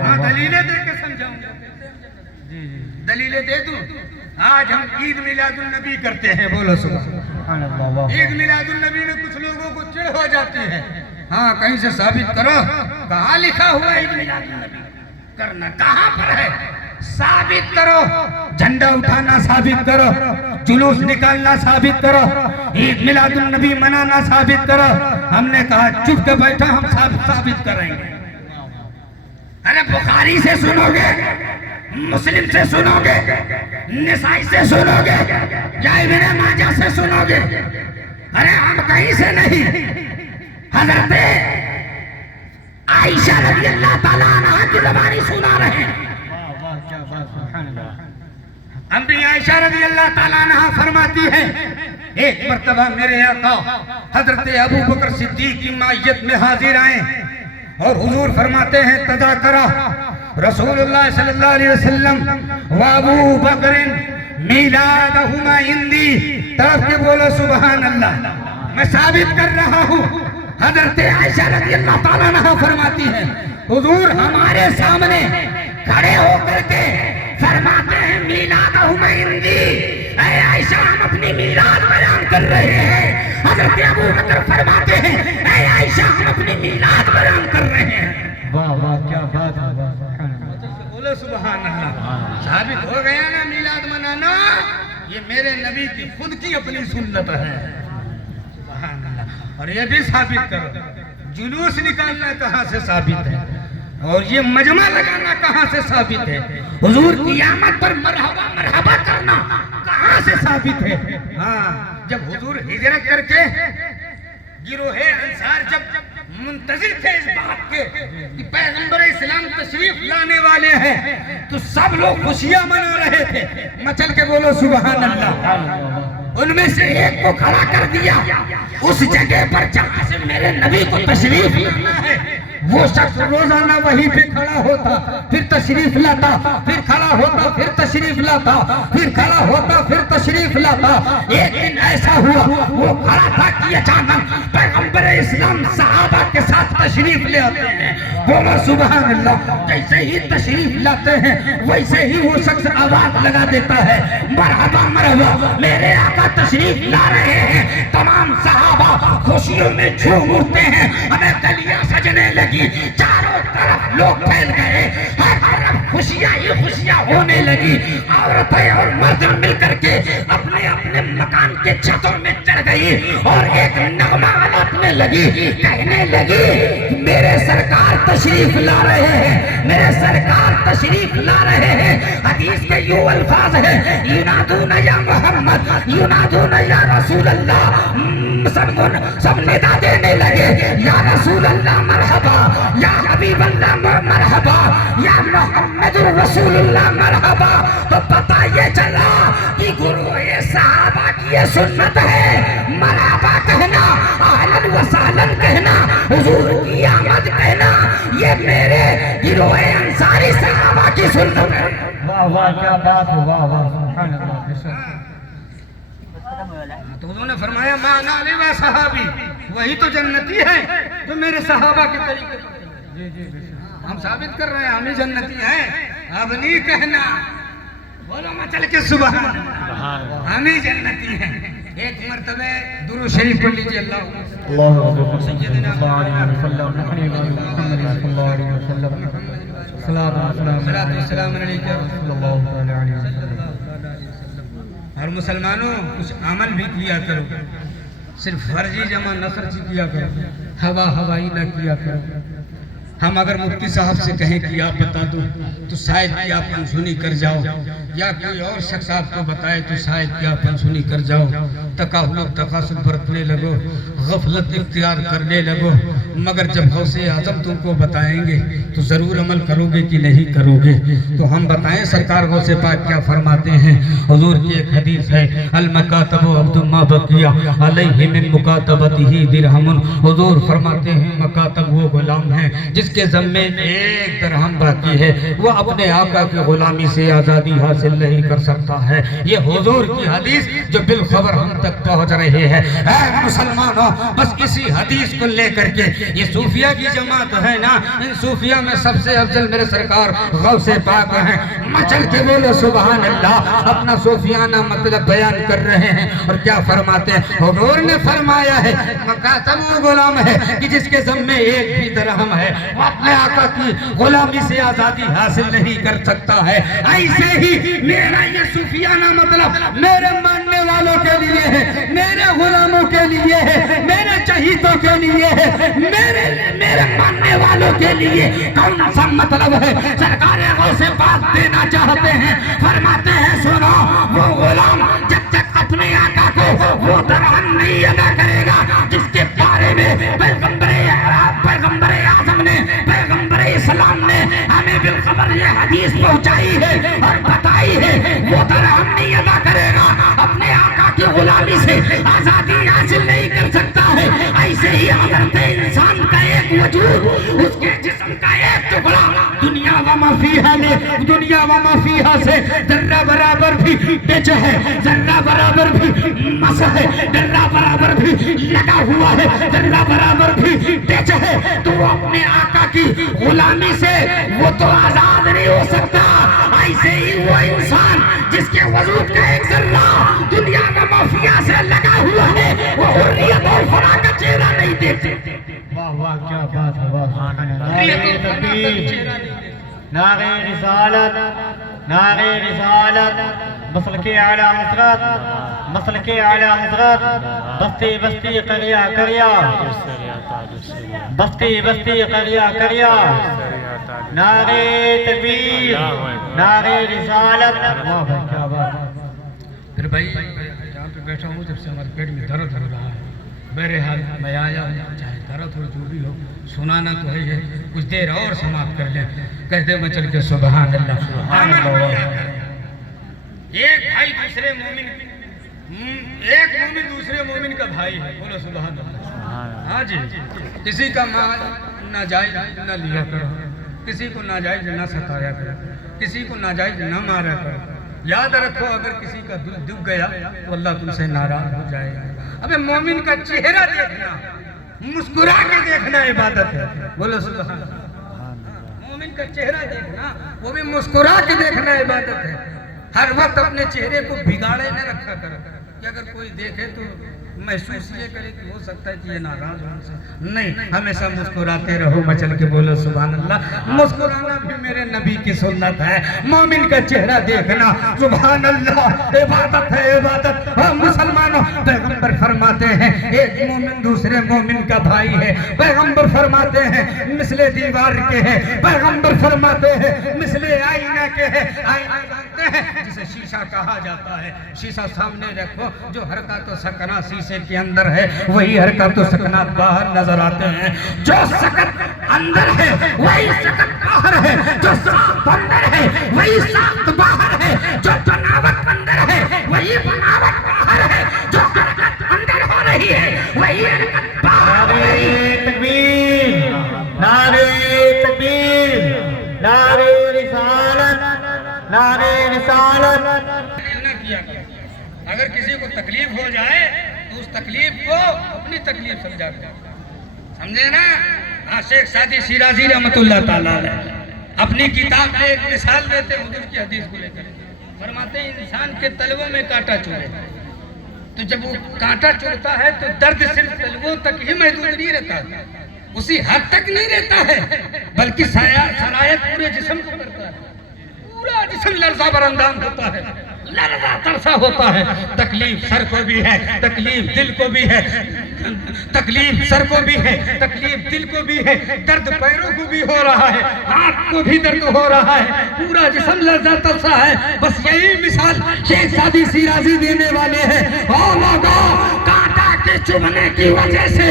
ہاں دلیلیں دے کے سمجھاؤں گا, دلیلیں دے دوں. آج ہم عید میلاد النبی کرتے ہیں. بولو سبحان اللہ. عید میلاد النبی میں کچھ لوگوں کو چڑ ہو جاتی ہے. ہاں کہیں سے ثابت کرو کہاں لکھا ہوا عید میلاد النبی کرنا, کہاں پر ہے ثابت کرو. جھنڈا اٹھانا ثابت کرو, جلوس نکالنا ثابت کرو, عید میلاد النبی منانا ثابت کرو. ہم نے کہا چپ کے بیٹھا, ہم ثابت کریں گے. ارے بخاری سے سنو گے, مسلم سے سنو گے, نسائی سے سنو گے, یا ابن ماجہ سے سنو گے. ارے ہم کہیں سے نہیں, حضرت عائشہ رضی اللہ تعالیٰ عنہ کی زبانی سنا رہے ہیں. ہم بھی عائشہ رضی اللہ تعالیٰ عنہ فرماتی ہے ایک مرتبہ میرے آقا حضرت ابوبکر صدیق کی معیت میں حاضر آئے اور حضور فرماتے ہیں تذاکرہ رسول اللہ صلی اللہ علیہ وسلم و ابو بکر میلادہما عندی. طرف کے بولو سبحان اللہ. میں ثابت کر رہا ہوں. حضرت عائشہ رضی اللہ تعالیٰ عنہ فرماتی ہیں حضور ہمارے سامنے کھڑے ہو کر کے فرماتے ہیں میلادہما عندی. اے عائشہ ہم اپنی میلاد بیان کر رہے ہیں. حضرت ابو بکر فرماتے ہیں اے عائشہ ہم اپنی میلاد بیان کر رہے ہیں. واہ واہ کیا بات ہے. بولو سبحان اللہ. ثابت ہو گیا نا میلاد منانا یہ میرے نبی کی خود کی اپنی سنت ہے. سبحان اللہ. اور یہ بھی ثابت کرو جلوس نکالنا کہاں سے ثابت ہے اور یہ مجمع لگانا کہاں سے ثابت ہے. حضور قیامت پر مرحبا مرحبا کرنا کہاں سے ثابت ہے. ہاں جب حضور ہجرت کر کے گروہ انصار جب منتظر تھے اس بات کے کہ پیغمبر اسلام تشریف لانے والے ہیں تو سب لوگ خوشیاں منا رہے تھے. مچل کے بولو سبحان اللہ. ان میں سے ایک کو کھڑا کر دیا اس جگہ پر جہاں سے میرے نبی کو تشریف لانا ہے. وہ شخص روزانہ وہیں پہ کھڑا ہوتا پھر تشریف لاتا, پھر کھڑا ہوتا پھر تشریف لاتا, پھر کھڑا ہوتا پھر تشریف لاتا. ایک دن ایسا ہوا وہ کھڑا تھا کہ اچانک پیغمبر پیغمبر اسلام صحابہ کے ساتھ تشریف لے آتے ہیں، بولو سبحان اللہ، جیسے ہی تشریف لاتے ہیں ویسے ہی وہ شخص آواز لگا دیتا ہے، مرحبا مرحبا، میرے آقا تشریف لا رہے ہیں۔ تمام صحابہ خوشیوں میں جھوم اٹھتے ہیں، ہمیں گلیاں سجنے لگی، چاروں طرف لوگ پھیل گئے، ہر طرف خوشیاں ہی خوشیاں ہونے لگی، عورتیں اور مرد مل کر کے اپنے اپنے مکان کے چھتوں میں چڑھ گئی اور ایک نغمہ الاپنے لگی، کہنے لگی میرے سرکار تشریف لا رہے ہیں، میرے سرکار تشریف لا رہے ہیں۔ حدیث کے یوں الفاظ ہیں، ینادون یا محمد، ینادون یا رسول اللہ، سب ندا دینے لگے، یا رسول اللہ مرحبا، یا حبیب اللہ مرحبا، یا محمد رسول اللہ مرحبا۔ تو پتہ یہ چلا کہ گروہ صحابہ کی یہ سنت ہے، مرحبا کہنا، اہلاً و سہلاً کہنا، حضور کی آمد کہنا، یہ میرے گروہ انصاری صحابہ کی سنت ہے۔ واہ واہ کیا بات ہے، واہ واہ سبحان اللہ۔ تو انہوں نے فرمایا ماں نالی و صحابی، وہی تو جنتی ہے جو میرے صحابہ کے طریقے پر، ہم ثابت کر رہے ہیں ہم ہی جنتی ہیں، اب نہیں کہنا، بولو مچل کے سبحان اللہ، ہم ہی جنتی ہیں۔ ایک مرتبہ درود شریف پڑھ لیجئے، اللہم صلی اللہ علیہ وسلم، محمد صلی اللہ علیہ وسلم، صلاۃ و سلام علیکہ صلی اللہ علیہ وسلم۔ اور مسلمانوں کچھ عمل بھی کیا کرو، صرف فرضی جمع نثر سے کیا کرو، ہوائی نہ کیا کرو۔ ہم اگر مفتی صاحب سے کہیں کہ آپ بتا دو تو شاید کہ آپ انسنی کر جاؤ، یا کوئی اور شخص آپ کو بتائے تو شاید کہ آپ انسنی کر جاؤ، تکاہل تقاصد برتنے لگو، غفلت اختیار کرنے لگو۔ مگر جب غوث اعظم تم کو بتائیں گے تو ضرور عمل کرو گے کہ نہیں کرو گے؟ تو ہم بتائیں سرکار غوث پاک کیا فرماتے ہیں۔ حضور کی ایک حدیث ہے، المکاتب عبد ما بقی علیہ من مکاتبتہ درہم۔ حضور فرماتے ہیں مکاتب وہ غلام ہیں جس کے ذمے ایک درہم باقی ہے، وہ اپنے آقا کی غلامی سے آزادی حاصل نہیں کر سکتا ہے۔ یہ حضور کی حدیث جو بالخبر ہم تک پہنچ رہے ہیں۔ اے مسلمانوں، بس اسی حدیث کو لے کر کے یہ صوفیہ کی جماعت ہے نا، ان صوفیہ میں سب سے افضل میرے سرکار غوث پاک ہیں۔ مچل کے بولو سبحان اللہ، اپنا صوفیانہ مطلب بیان کر رہے ہیں اور کیا فرماتے ہیں؟ حضور نے فرمایا ہے مکاتب وہ غلام ہے کہ جس کے ذمے ایک بھی درہم ہے، وہ اپنے آقا کی غلامی سے آزادی حاصل نہیں کر سکتا ہے۔ ایسے ہی میرا یہ صوفیانہ مطلب میرے ماننے والوں کے لیے ہے، میرے غلاموں کے لیے ہے، میرے چہیتوں کے لیے ہے، میرے ماننے والوں کے لیے کون سا مطلب ہے؟ سرکار غوث پاک دینا چاہتے ہیں، فرماتے ہیں سنو، وہ غلام جب تک اپنے آقا کو وہ درہم نہیں ادا کرے گا جس کے بارے میں پیغمبر اعظم نے، پیغمبر اسلام نے ہمیں بالخبر یہ حدیث پہنچائی ہے اور بتائی ہے، وہ درہم نہیں ادا کرے گا، اپنے آقا کی غلامی سے آزادی حاصل نہیں کر سکتا ہے۔ ایسے ہی حضرت انسان کا ایک وجود، اس کے جسم کا ایک ٹکڑا دنیا و ما فیہا نے، دنیا و ما فیہا سے ذرہ برابر بھی ٹچ ہے، ذرہ برابر بھی مس ہے، ذرہ برابر بھی لگا ہوا ہے، ذرہ برابر بھی ٹچ ہے، تو وہ اپنے آقا کی غلامی سے وہ تو آزاد نہیں ہو سکتا۔ ایسے ہی وہ انسان جس کے وجود کا ایک ذرہ دنیا کا مافیا سے لگا ہوا ہے، وہ حریت اور فلاح کا چہرہ نہیں دیکھ سکتے۔ واہ واہ کیا بات ہے، واہ نعرہ تکبیر، نعرہ رسالت، نعرہ رسالت، مسلک اعلی حضرت، مسلک اعلی حضرت، بستی بستی قریہ قریہ، بستی بستی قریہ قریہ، نعرہ تکبیر، نعرہ رسالت، واہ بھائی کیا بات ہے۔ پھر بھائی جہاں پہ بیٹھا ہوں جب سے ہمارے پیٹ میں درد ہو رہا ہے، بہرحال میں آیا ہوں، چاہے درد ہو جو بھی ہو، سنانا تو ہے یہ، کچھ دیر اور سماعت کر لیں، کہتے مچل کے سبحان اللہ۔ ایک بھائی دوسرے مومن، ایک مومن دوسرے مومن کا بھائی ہے، بولو سبحان اللہ۔ ہاں جی، کسی کا مال ناجائز نہ لیا کرو، کسی کو ناجائز نہ ستایا کرو، کسی کو ناجائز نہ مارا کرو۔ یاد رکھو اگر کسی کا دل دب گیا تو اللہ تم سے ناراض ہو جائے گا۔ ابے مومن کا چہرہ دیکھنا، مسکرا کے دیکھنا عبادت ہے. بولو سبحان اللہ. مومن کا چہرہ دیکھنا وہ بھی مسکرا کے دیکھنا عبادت ہے. ہر وقت اپنے چہرے کو بگاڑے نہ رکھا کرو کہ اگر کوئی دیکھے تو محسوس یہ کرے کہ ہو سکتا ہے کہ یہ ناراض ہو سے. نہیں, ہمیشہ مسکراتے رہو. مچل کے بولو سبحان اللہ. مسکرانا بھی میرے نبی کی سنت ہے. مومن کا چہرہ دیکھنا سبحان اللہ عبادت ہے, عبادت. ہاں مسلمانوں, پیغمبر فرماتے ہیں ایک مومن دوسرے مومن کا بھائی ہے. پیغمبر فرماتے ہیں مثل دیوار کے ہے. پیغمبر فرماتے ہیں مثل آئینہ کے ہے. آئینہ جانتے ہیں جسے شیشہ کہا جاتا ہے. شیشہ سامنے رکھو, جو حرکات و سکنات شیشے کے اندر ہے وہی حرکات و سکنات باہر نظر آتے ہیں. جو سکت اندر ہے وہی سکت باہر ہے. جو ساخت اندر ہے وہی ساخت باہر ہے. جو بناوٹ اندر ہے وہی بناوٹ باہر ہے. جو حرکت اندر ہو رہی ہے وہی حرکت باہر ہو رہی ہے. تکبیر, نعرہ تکبیر, نعرہ رسالت, نعرہ رسالت. نہ کیا کرو. اگر کسی کو تکلیف ہو جائے تو اس تکلیف کو اپنی تکلیف سمجھا کرو. سمجھے نا. ہاں, شیخ سعدی شیرازی رحمۃ اللہ تعالیٰ علیہ اپنی کتاب میں ایک مثال دیتے ہیں حضور کی حدیث کو لے کر. فرماتے ہیں انسان کے تلووں میں کانٹا چبھے تو جب وہ کانٹا چبھتا ہے تو درد صرف تلووں تک ہی محدود نہیں رہتا, اسی حد تک نہیں رہتا ہے بلکہ سرایت پورے جسم کو کرتا ہے. پورا جسم لرزہ بر اندام ہوتا ہے, لرزہ ترسا ہوتا ہے. تکلیف سر کو بھی ہے, تکلیف دل کو بھی ہے, تکلیف سر کو بھی ہے, تکلیف دل کو بھی ہے, درد پیروں کو بھی ہو رہا ہے, ہاتھ کو بھی درد ہو رہا ہے, پورا جسم لرزہ ترسا ہے. بس یہی مثال شیخ سعدی شیرازی دینے والے ہیں. او لوگوں, کانٹا کے چبھنے کی وجہ سے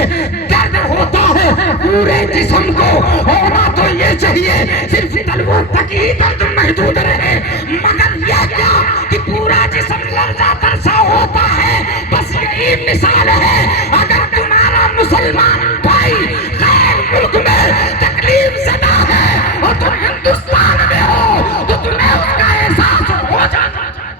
درد ہوتا ہے پورے جسم کو. ہونا تو یہ چاہیے صرف تلووں تک ہی درد محدود رہے, مگر یہ کیا کہ پورا جسم لرزہ ترسا ہوتا ہے. بس یہی مثال ہے. اگر تمہارا مسلمان بھائی غیر ملک میں تکلیف زدہ ہے اور تم ہندوستان میں ہو تو تمہیں اس کا احساس ہو جانا چاہیے.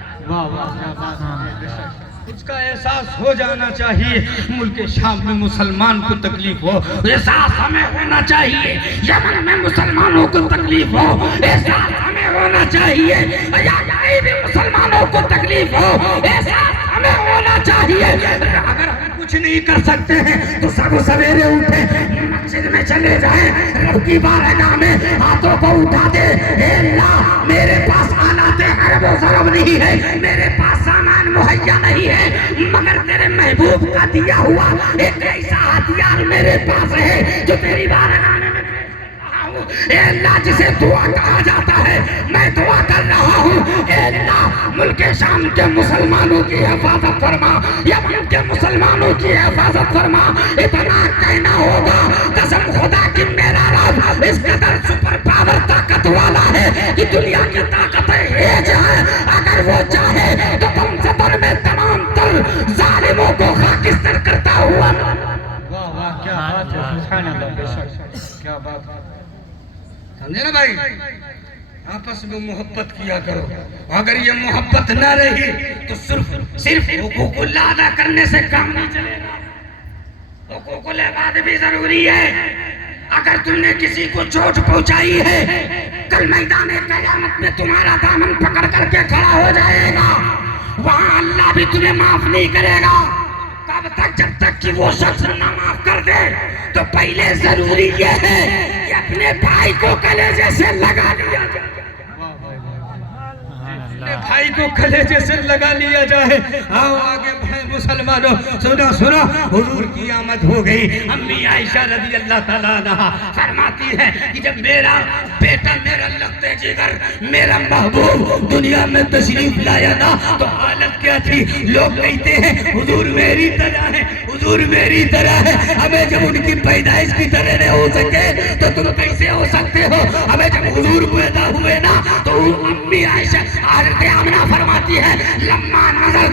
اس کا احساس ہو جانا چاہیے. ملک شام میں مسلمان کو تکلیف ہو, احساس ہمیں ہونا چاہیے. یمن میں مسلمانوں کو تکلیف ہو, احساس ہمیں ہونا چاہیے. کہیں بھی مسلمانوں کو تکلیف ہو, احساس ہمیں ہونا چاہیے. اگر ہم کچھ نہیں کر سکتے ہیں تو سب سویرے اٹھیں, مسجد میں چلے جائیں, رب کی بارگاہ میں ہاتھوں کو اٹھا دے. اے اللہ, میرے پاس آلات حرب و ضرب نہیں ہے, میرے پاس سامان مہیا نہیں ہے, مگر تیرے محبوب کا دیا ہوا ایک ایسا ہتھیار میرے پاس ہے جو تیری بارگاہ میں اے اللہ جسے دعا کہا جاتا ہے. میں دعا کر رہا ہوں, اے اللہ ملک شام کے مسلمانوں کی حفاظت فرما, یمن کے مسلمانوں کی حفاظت فرما. اتنا کہنا ہوگا قسم خدا کی میرا رب اس قدر سپر پاور طاقت والا ہے کہ دنیا کی طاقتیں ہیج ہیں. اگر وہ چاہے تو تم سفر میں تمام تر ظالموں کو خاکستر کرتا ہوا. واہ واہ, کیا بات ہے, سبحان اللہ, بے شک کیا بات ہے. سمجھے نا بھائی, آپس میں محبت کیا کرو. اگر یہ محبت نہ رہی تو صرف حقوق اللہ ادا کرنے سے کام نہیں چلے گا. حقوق العباد بھی ضروری ہے. اگر تم نے کسی کو چوٹ پہنچائی ہے, کل میدان قیامت میں تمہارا دامن پکڑ کر کے کھڑا ہو جائے گا. وہاں اللہ بھی تمہیں معاف نہیں کرے گا. کب تک؟ جب تک کہ وہ شخص نہ معاف کر دے. تو پہلے ضروری یہ ہے کہ اپنے بھائی کو کلیجے سے لگا لیا جائے. اپنے بھائی کو کلیجے سے لگا لیا جائے. آؤ آگے بڑھیں مسلمانوں. سنو, حضور کی آمد ہو گئی. امی عائشہ رضی اللہ تعالیٰ عنہا فرماتی ہے کہ جب میرا بیٹا, میرا لگتے جگر, میرا محبوب دنیا میں تشریف لایا نا تو حالت کیا تھی. لوگ کہتے ہیں حضور میری طرح ہے, حضور میری طرح ہے. ہمیں جب ان کی پیدائش کی طرح نہ ہو سکے تو تم کیسے ہو سکتے ہو. ہمیں جب حضور پیدا ہوئے نا تو امی عائشہ حضرت آمنہ فرماتی ہے لما نظر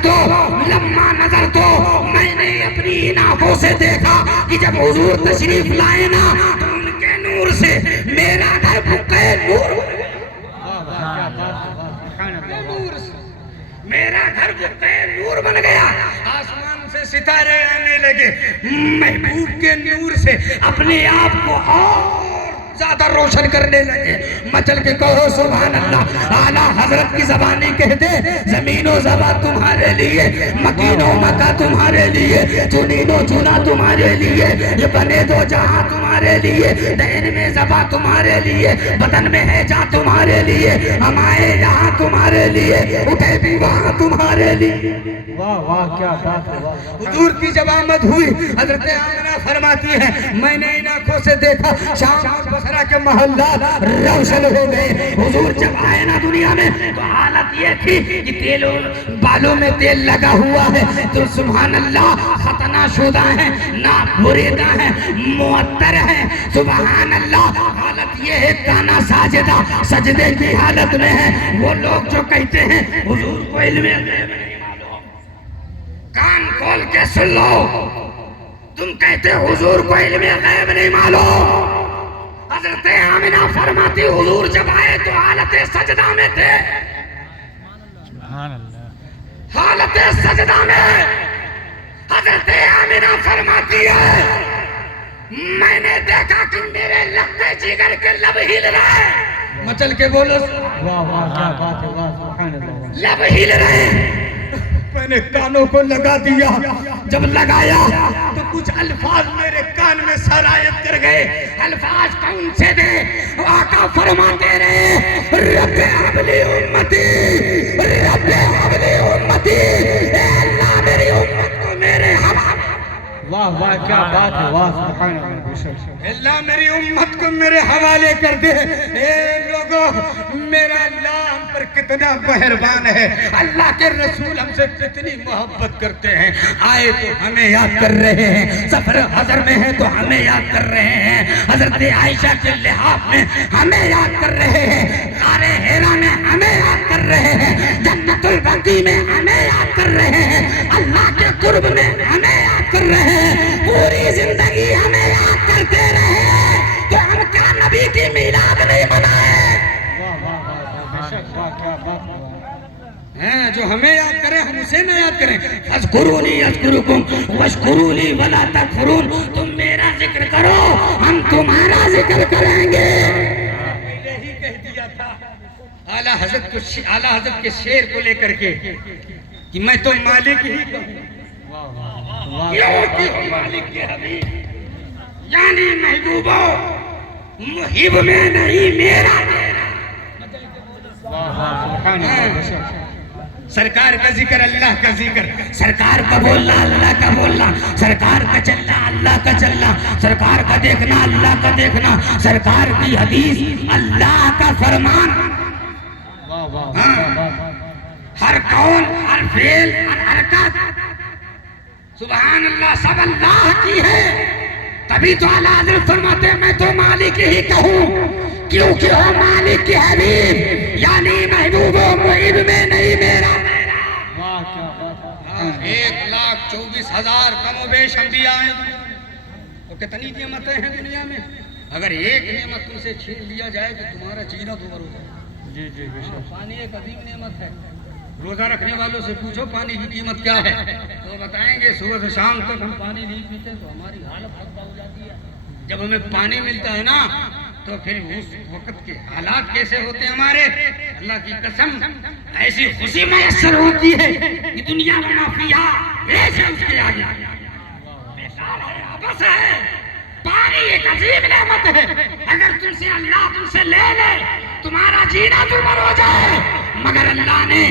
تو میں نے اپنی آنکھوں سے دیکھا کہ جب حضور تشریف لائے نا تو ان کے نور سے میرا گھر بھکے نور, میرا گھر بھکے نور بن گیا. آسمان سے ستارے آنے لگے، محبوب کے نور سے اپنے آپ کو اور زیادہ روشن کرنے لگے۔ مچل کے کہو سبحان اللہ۔ اعلیٰ حضرت کی زبانی کہتے زمین و زبا تمہارے لیے، مکین و مکہ تمہارے لیے، چنین و چنا تمہارے لیے، یہ بنے دو جہاں تمہارے لیے، دہن میں زبا تمہارے لیے، بدن میں ہے جا تمہارے لیے، ہم آئے یہاں تمہارے لیے، اٹھے بھی وہاں تمہارے لیے۔ واہ واہ کیا بات ہے، واہ۔ حضور کی جب آمد ہوئی، حضرت آمنہ فرماتی ہے میں نے ان آنکھوں سے دیکھا شام اور بصرہ کے محلات روشن ہو گئے۔ حضور جب آئے نا دنیا میں تو حالت یہ تھی کہ بالوں میں تیل لگا ہوا ہے تو سبحان اللہ ختنہ شدہ ہیں، ناک بریدہ ہیں، معطر ہیں، سبحان اللہ۔ حالت یہ ہے کانا ساجدہ، سجدے کی حالت میں ہے۔ وہ لوگ جو کہتے ہیں حضور کو علم غیب نہیں معلوم، کان کھول کے سن لو، تم کہتے حضور کو علم غیب نہیں معلوم۔ حضرت آمنہ فرماتی حضور جب آئے تو حالت سجدہ میں تھے، سبحان اللہ، حالت سجدہ میں۔ حضرت آمنہ فرماتی ہے میں نے دیکھا کہ میرے لبے جگر کے لب ہل رہے، مچل کے بولو واہ واہ کیا بات ہے، واہ سبحان اللہ۔ لب ہل رہے، میں نے کانوں کو لگا دیا، جب لگایا تو کچھ الفاظ میرے کان میں سرایت کر گئے۔ الفاظ کون سے تھے؟ آقا فرماتے رہے رب حبلی امتی، رب حبلی امتی، اے اللہ میری امت کو میرے حوالے، واہ واہ کیا بات ہے، واہ سبحان اللہ۔ اللہ میری امت کو میرے حوالے کر دے۔ اے لوگوں میرا اللہ ہم پر کتنا مہربان ہے، اللہ کے رسول ہم سے کتنی محبت کرتے ہیں۔ آئے تو ہمیں یاد کر رہے ہیں، سفر حضر میں ہے تو ہمیں یاد کر رہے ہیں، حضرت عائشہ کے لحاف میں ہمیں یاد کر رہے ہیں، غار حرا میں ہمیں یاد کر رہے ہیں، جنت البقیع میں ہمیں یاد کر رہے ہیں، اللہ کے قرب میں ہمیں یاد کر رہے ہیں، پوری زندگی ہمیں یاد کرتے رہے تو ہم کیا نبی کی میلاد نہیں منائے؟ واہ واہ واہ بے شک، واہ کیا بات ہے۔ جو ہمیں یاد کریں ہم اسے نہ یاد کریں۔ فاذکرونی اذکرکم واشکروا ولا تکفرون، تم میرا ذکر کرو ہم تمہارا ذکر کریں گے۔ یہی کہہ دیا تھا اعلیٰ حضرت کے شعر کو لے کر کے کہ میں تو مالک ہی کہوں، کیوں مالک کے حبیب، یعنی محبوبو محب میں نہیں میرا سرکار کا ذکر، اللہ کا ذکر، سرکار کا بولنا اللہ کا بولنا، سرکار کا چلنا اللہ کا چلنا، سرکار کا دیکھنا اللہ کا دیکھنا، سرکار کی حدیث اللہ کا فرمان، ہر قول ہر فعل ہر حرکت سبحان اللہ سب اللہ کی ہے۔ تبھی تو اعلیٰ حضرت فرماتے ہیں میں تو مالک ہی کہوں کیونکہ ہو مالک کی حبیب، یعنی محبوب و محب میں نہیں میرا۔ 1,24,000 کم و بیش انبیاء ہیں، تو کتنی نعمتیں ہیں دنیا میں؟ اگر ایک نعمت تم سے چھین لیا جائے تو تمہارا جینا دور ہو جائے۔ جی جی بے شک، پانی ایک عظیم نعمت ہے۔ روزہ رکھنے والوں سے پوچھو پانی کی قیمت کیا ہے تو بتائیں گے صبح سے شام تک ہم پانی نہیں پیتے تو ہماری حالت خستہ ہو جاتی ہے۔ جب ہمیں پانی ملتا ہے نا تو پھر اس وقت کے حالات کیسے ہوتے ہیں ہمارے، اللہ کی قسم ایسی خوشی میسر ہوتی ہے کہ دنیا میں مافیا ایسے اس کے آگے بیکار ہے، آپس ہے۔ پانی ایک عظیم نعمت ہے، اگر تم سے اللہ تم سے لے لے تمہارا جینا دور ہو جائے، مگر اللہ نے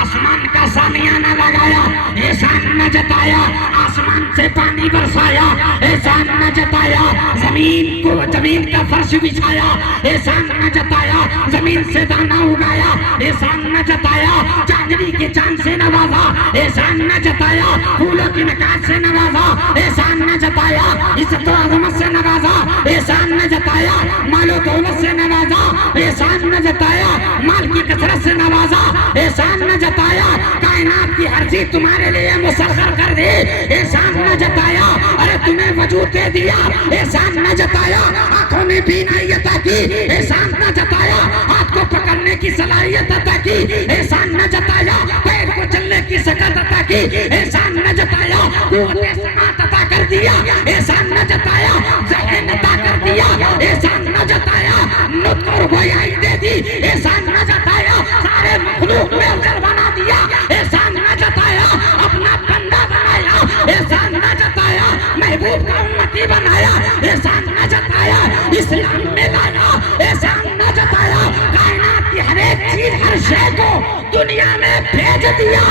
آسمان کا سامیہ نہ لگایا، احسان نہ جتایا، آسمان سے پانی برسایا، احسان نہ جتایا، زمین کا فرش بچھایا، احسان نہ جتایا، زمین سے دانا اگایا، احسان نہ جتایا، چاندنی کے چاند سے نوازا، احسان نہ جتایا، پھولوں کی نکات سے نوازا، احسان نہ جتایا، عزت و عظمت سے نوازا، احسان نہ جتایا، مال و دولت سے نوازا، احسان نہ جتایا، مال کی کثرت سے نوازا، احسان نہ جتایا، کائنات کی ہر چیز تمہارے لیے مسخر کر دی، احسان نہ جتایا، ارے تمہیں وجود دے دیا، احسان نہ جتایا، آنکھوں میں بینائی عطا کی، احسان نہ جتایا، ہاتھ کو پکڑنے کی صلاحیت عطا کی، احسان نہ جتایا، پیر کو چلنے کی سکت عطا کی، احسان نہ جتایا، قوت سماعت عطا کر دیا، احسان نہ جتایا ذہن عطا کر دیا، احسان نہ جتایا نطق اور گویائی دے دی، احسان نہ جتایا سارے مخلوق میں افضل بنا دیا، احسان نہ جتایا اپنا بندہ بنایا، احسان نہ جتایا محبوب کا امتی بنایا، احسان نہ جتایا اسلام میں لایا، احسان نہ جتایا کائنات کی ہر ایک چیز ہر شے کو دنیا میں بھیج دیا،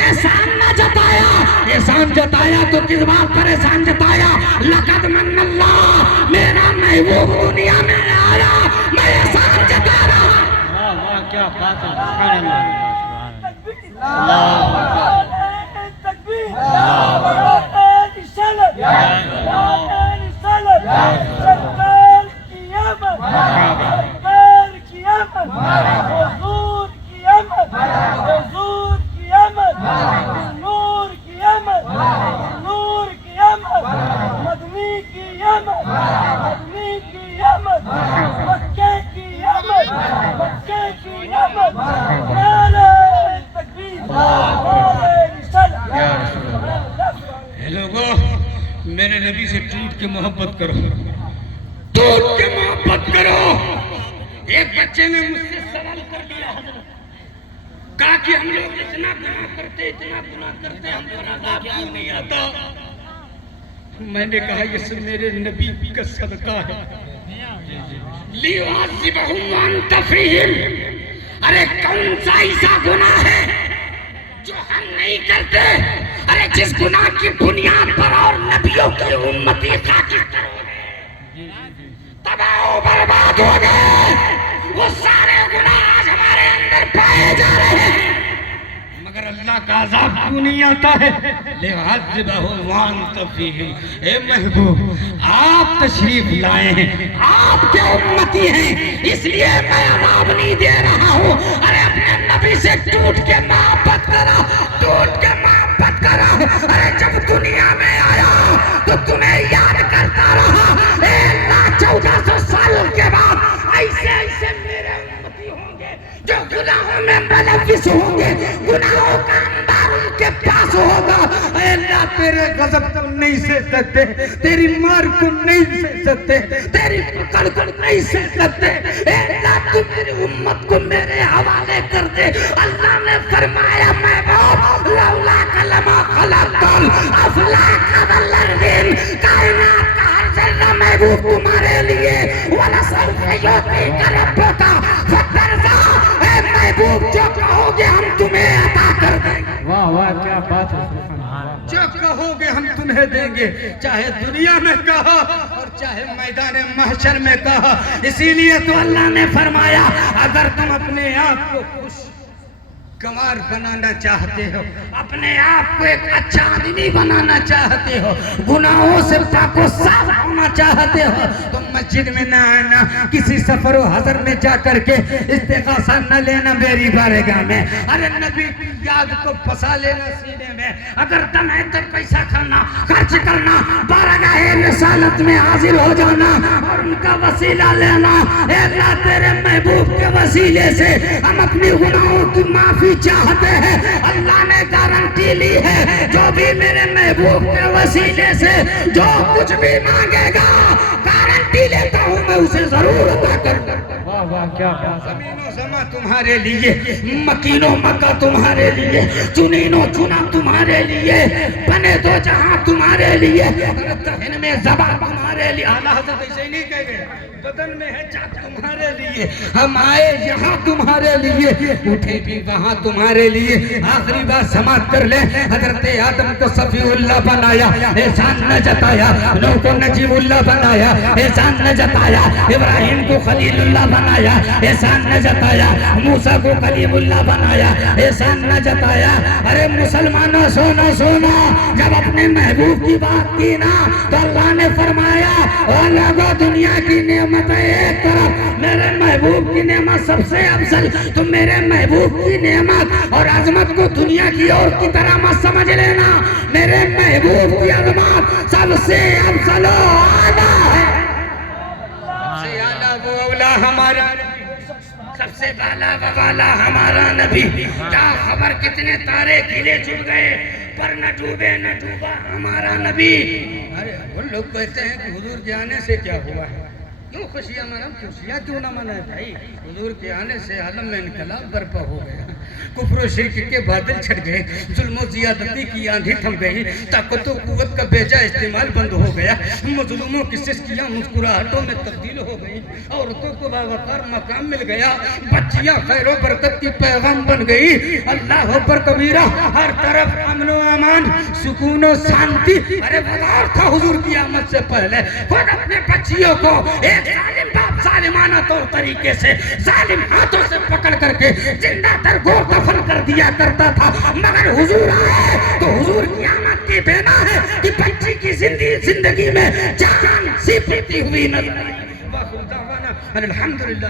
احسان نہ جتایا، احسان جتایا تو کس بات پر احسان جتایا؟ لقد من اللہ، میرا محبوب دنیا میں آیا، میں احسان جتا رہا۔ واہ واہ کیا بات ہے، سبحان اللہ، اللہ لوگوں میرے نبی سے ٹوٹ کے محبت کرو، ٹوٹ کے محبت کرو۔ ایک بچے نے مجھ سے سوال کر لیا حضرت، کہا کہ ہم لوگ اتنا گناہ کرتے ہم پر عذاب کیوں نہیں آتا؟ میں نے کہا یہ سب میرے نبی کا صدقہ ہے۔ لِيُعَذِّبَهُمْ وَأَنْتَ فِيهِمْ، ارے کون سا ایسا گناہ ہے جو ہم نہیں کرتے؟ ارے جس گناہ کی بنیاد پر اور نبیوں کی امتی خاکستر ہو گئے، تباہ و برباد ہو گئے، وہ سارے گناہ آج ہمارے اندر پائے جا رہے ہیں، مگر اللہ کا عذاب کیوں نہیں آتا ہے؟ لِيُعَذِّبَهُمْ وَأَنْتَ فِيهِمْ، اے محبوب آپ تشریف لائے ہیں، آپ کے امتی ہیں، اس لیے میں عذاب نہیں دے رہا ہوں۔ ارے اپنے نبی سے ٹوٹ کے محبت کرا، ٹوٹ کے محبت کرا۔ ارے جب دنیا میں آیا تو تمہیں یاد کرتا رہا، اے اللہ 1400 سال کے بعد ایسے ایسے میرے امتی ہوں گے جو گناہوں میں ملوث ہوں گے، گناہوں کا انبار ان کے پاس ہوگا۔ اے اللہ تیرے غضب کو نہیں سہ سکتے، تیری مار کو نہیں سہ سکتے، تیری پکڑ کو نہیں سہ سکتے، اے اللہ تو میری امت کو میرے حوالے کر دے۔ اللہ نے فرمایا محبوب لولا کلمہ خلقت الافلاک والارضین، کائنات کا ہر ذرہ محبوب تمہارے لیے، وَلَسَوْفَ يُعْطِيكَ رَبُّكَ فَتَرْضَىٰ، اے محبوب جو کہو گے ہم تمہیں عطا کر دیں گے۔ واہ واہ کیا بات ہے، سبحان اللہ، جو کہو گے ہم تمہیں دیں گے، چاہے دنیا میں کہا اور چاہے میدان محشر میں کہا۔ اسی لیے تو اللہ نے فرمایا اگر تم اپنے آپ کو خوش گوار بنانا چاہتے ہو، اپنے آپ کو ایک اچھا آدمی بنانا چاہتے ہو، گناہوں سے پاک و صاف ہونا چاہتے ہو، تو مسجد میں نہ آنا، کسی سفر و حضر میں جا کر کے استغاثہ نہ لینا میری بارگاہ میں، ارے نبی کی یاد کو بسا لینا سینے میں، اگر دم ہے تو پیسہ کرنا، خرچ کرنا، بارگاہ رسالت میں حاضر ہو جانا اور ان کا وسیلہ لینا۔ اے اللہ تیرے محبوب کے وسیلے سے ہم اپنی گناہوں کی معافی چاہتے ہیں، اللہ نے گارنٹی لی ہے جو بھی میرے محبوب کے وسیلے سے جو کچھ بھی مانگے گا، گارنٹی لیتا ہوں میں اسے ضرور عطا کر دوں۔ واہ واہ کیا بات ہے، زمین و زماں تمہارے لیے، مکین و مکہ تمہارے لیے، چنین و چنا تمہارے لیے، بنے دو جہاں تمہارے لیے، دہن میں زبا تمہارے لیے، اعلیٰ حضرت ایسے ہی نہیں کہہ گئے، بدن میں ہے جات تمہارے لیے، ہم آئے یہاں تمہارے لیے، اٹھے بھی وہاں تمہارے لیے۔ آخری بات سماعت کر لیں، حضرت آدم کو صفی اللہ بنایا، احسان نہ جتایا، نوح کو نجیب اللہ بنایا، احسان نہ جتایا، ابراہیم کو خلیل اللہ بنایا، احسان نہ جتایا، موسیٰ کو کلیم اللہ بنایا، احسان نہ جتایا۔ ارے مسلمانوں سونا سونا، جب اپنے محبوب کی بات کی نا تو اللہ نے فرمایا اور لوگوں دنیا کی نعمت ایک طرف، میرے محبوب کی نعمت سب سے افضل، تو میرے محبوب کی نعمت اور عظمت کو دنیا کی اور کی طرح مت سمجھ لینا، میرے محبوب کی عظمت سب سے افضل و اعلیٰ ہے، سب سے اعلیٰ و اولا ہمارا سب سے بالا و والا ہمارا نبی۔ کیا خبر کتنے تارے کھلے چھپ گئے، پر نہ ڈوبے نہ ڈوبا ہمارا نبی. ارے وہ لوگ کہتے ہیں کہ حضور کے آنے سے کیا ہوا ہے, کیوں خوشیاں منائیں, خوشیاں کیوں نہ منائیں بھائی. حضور کے آنے سے عالم میں انقلاب برپا ہو گیا, کفر و شرک کے بادل چھٹ گئے, ظلم و زیادتی کی آندھی تھم گئی, طاقت و قوت کا بیجا استعمال بند ہو گیا, مظلوموں کی سسکیاں مسکراہٹوں میں تبدیل ہو گئی, عورتوں کو باوقار مقام مل گیا, بچیاں خیر و برکت کی پیغام بن گئی. اللہ اکبر کبیرہ, ہر طرف امن و امان, سکون و شانتی. ارے بازار تھا حضور کی آمد سے پہلے, خود اپنے بچیوں کو ایک ظالم باپ ظالمانہ طور طریقے سے ظالم ہاتھوں سے پکڑ کر کے زندہ درگور دفن کر دیا کرتا تھا. مگر حضور آئے تو حضور کی آمد کی بنا ہے کہ بچی کی زندگی میں جان سی پھرتی ہوئی نظر آئی. الحمدللہ.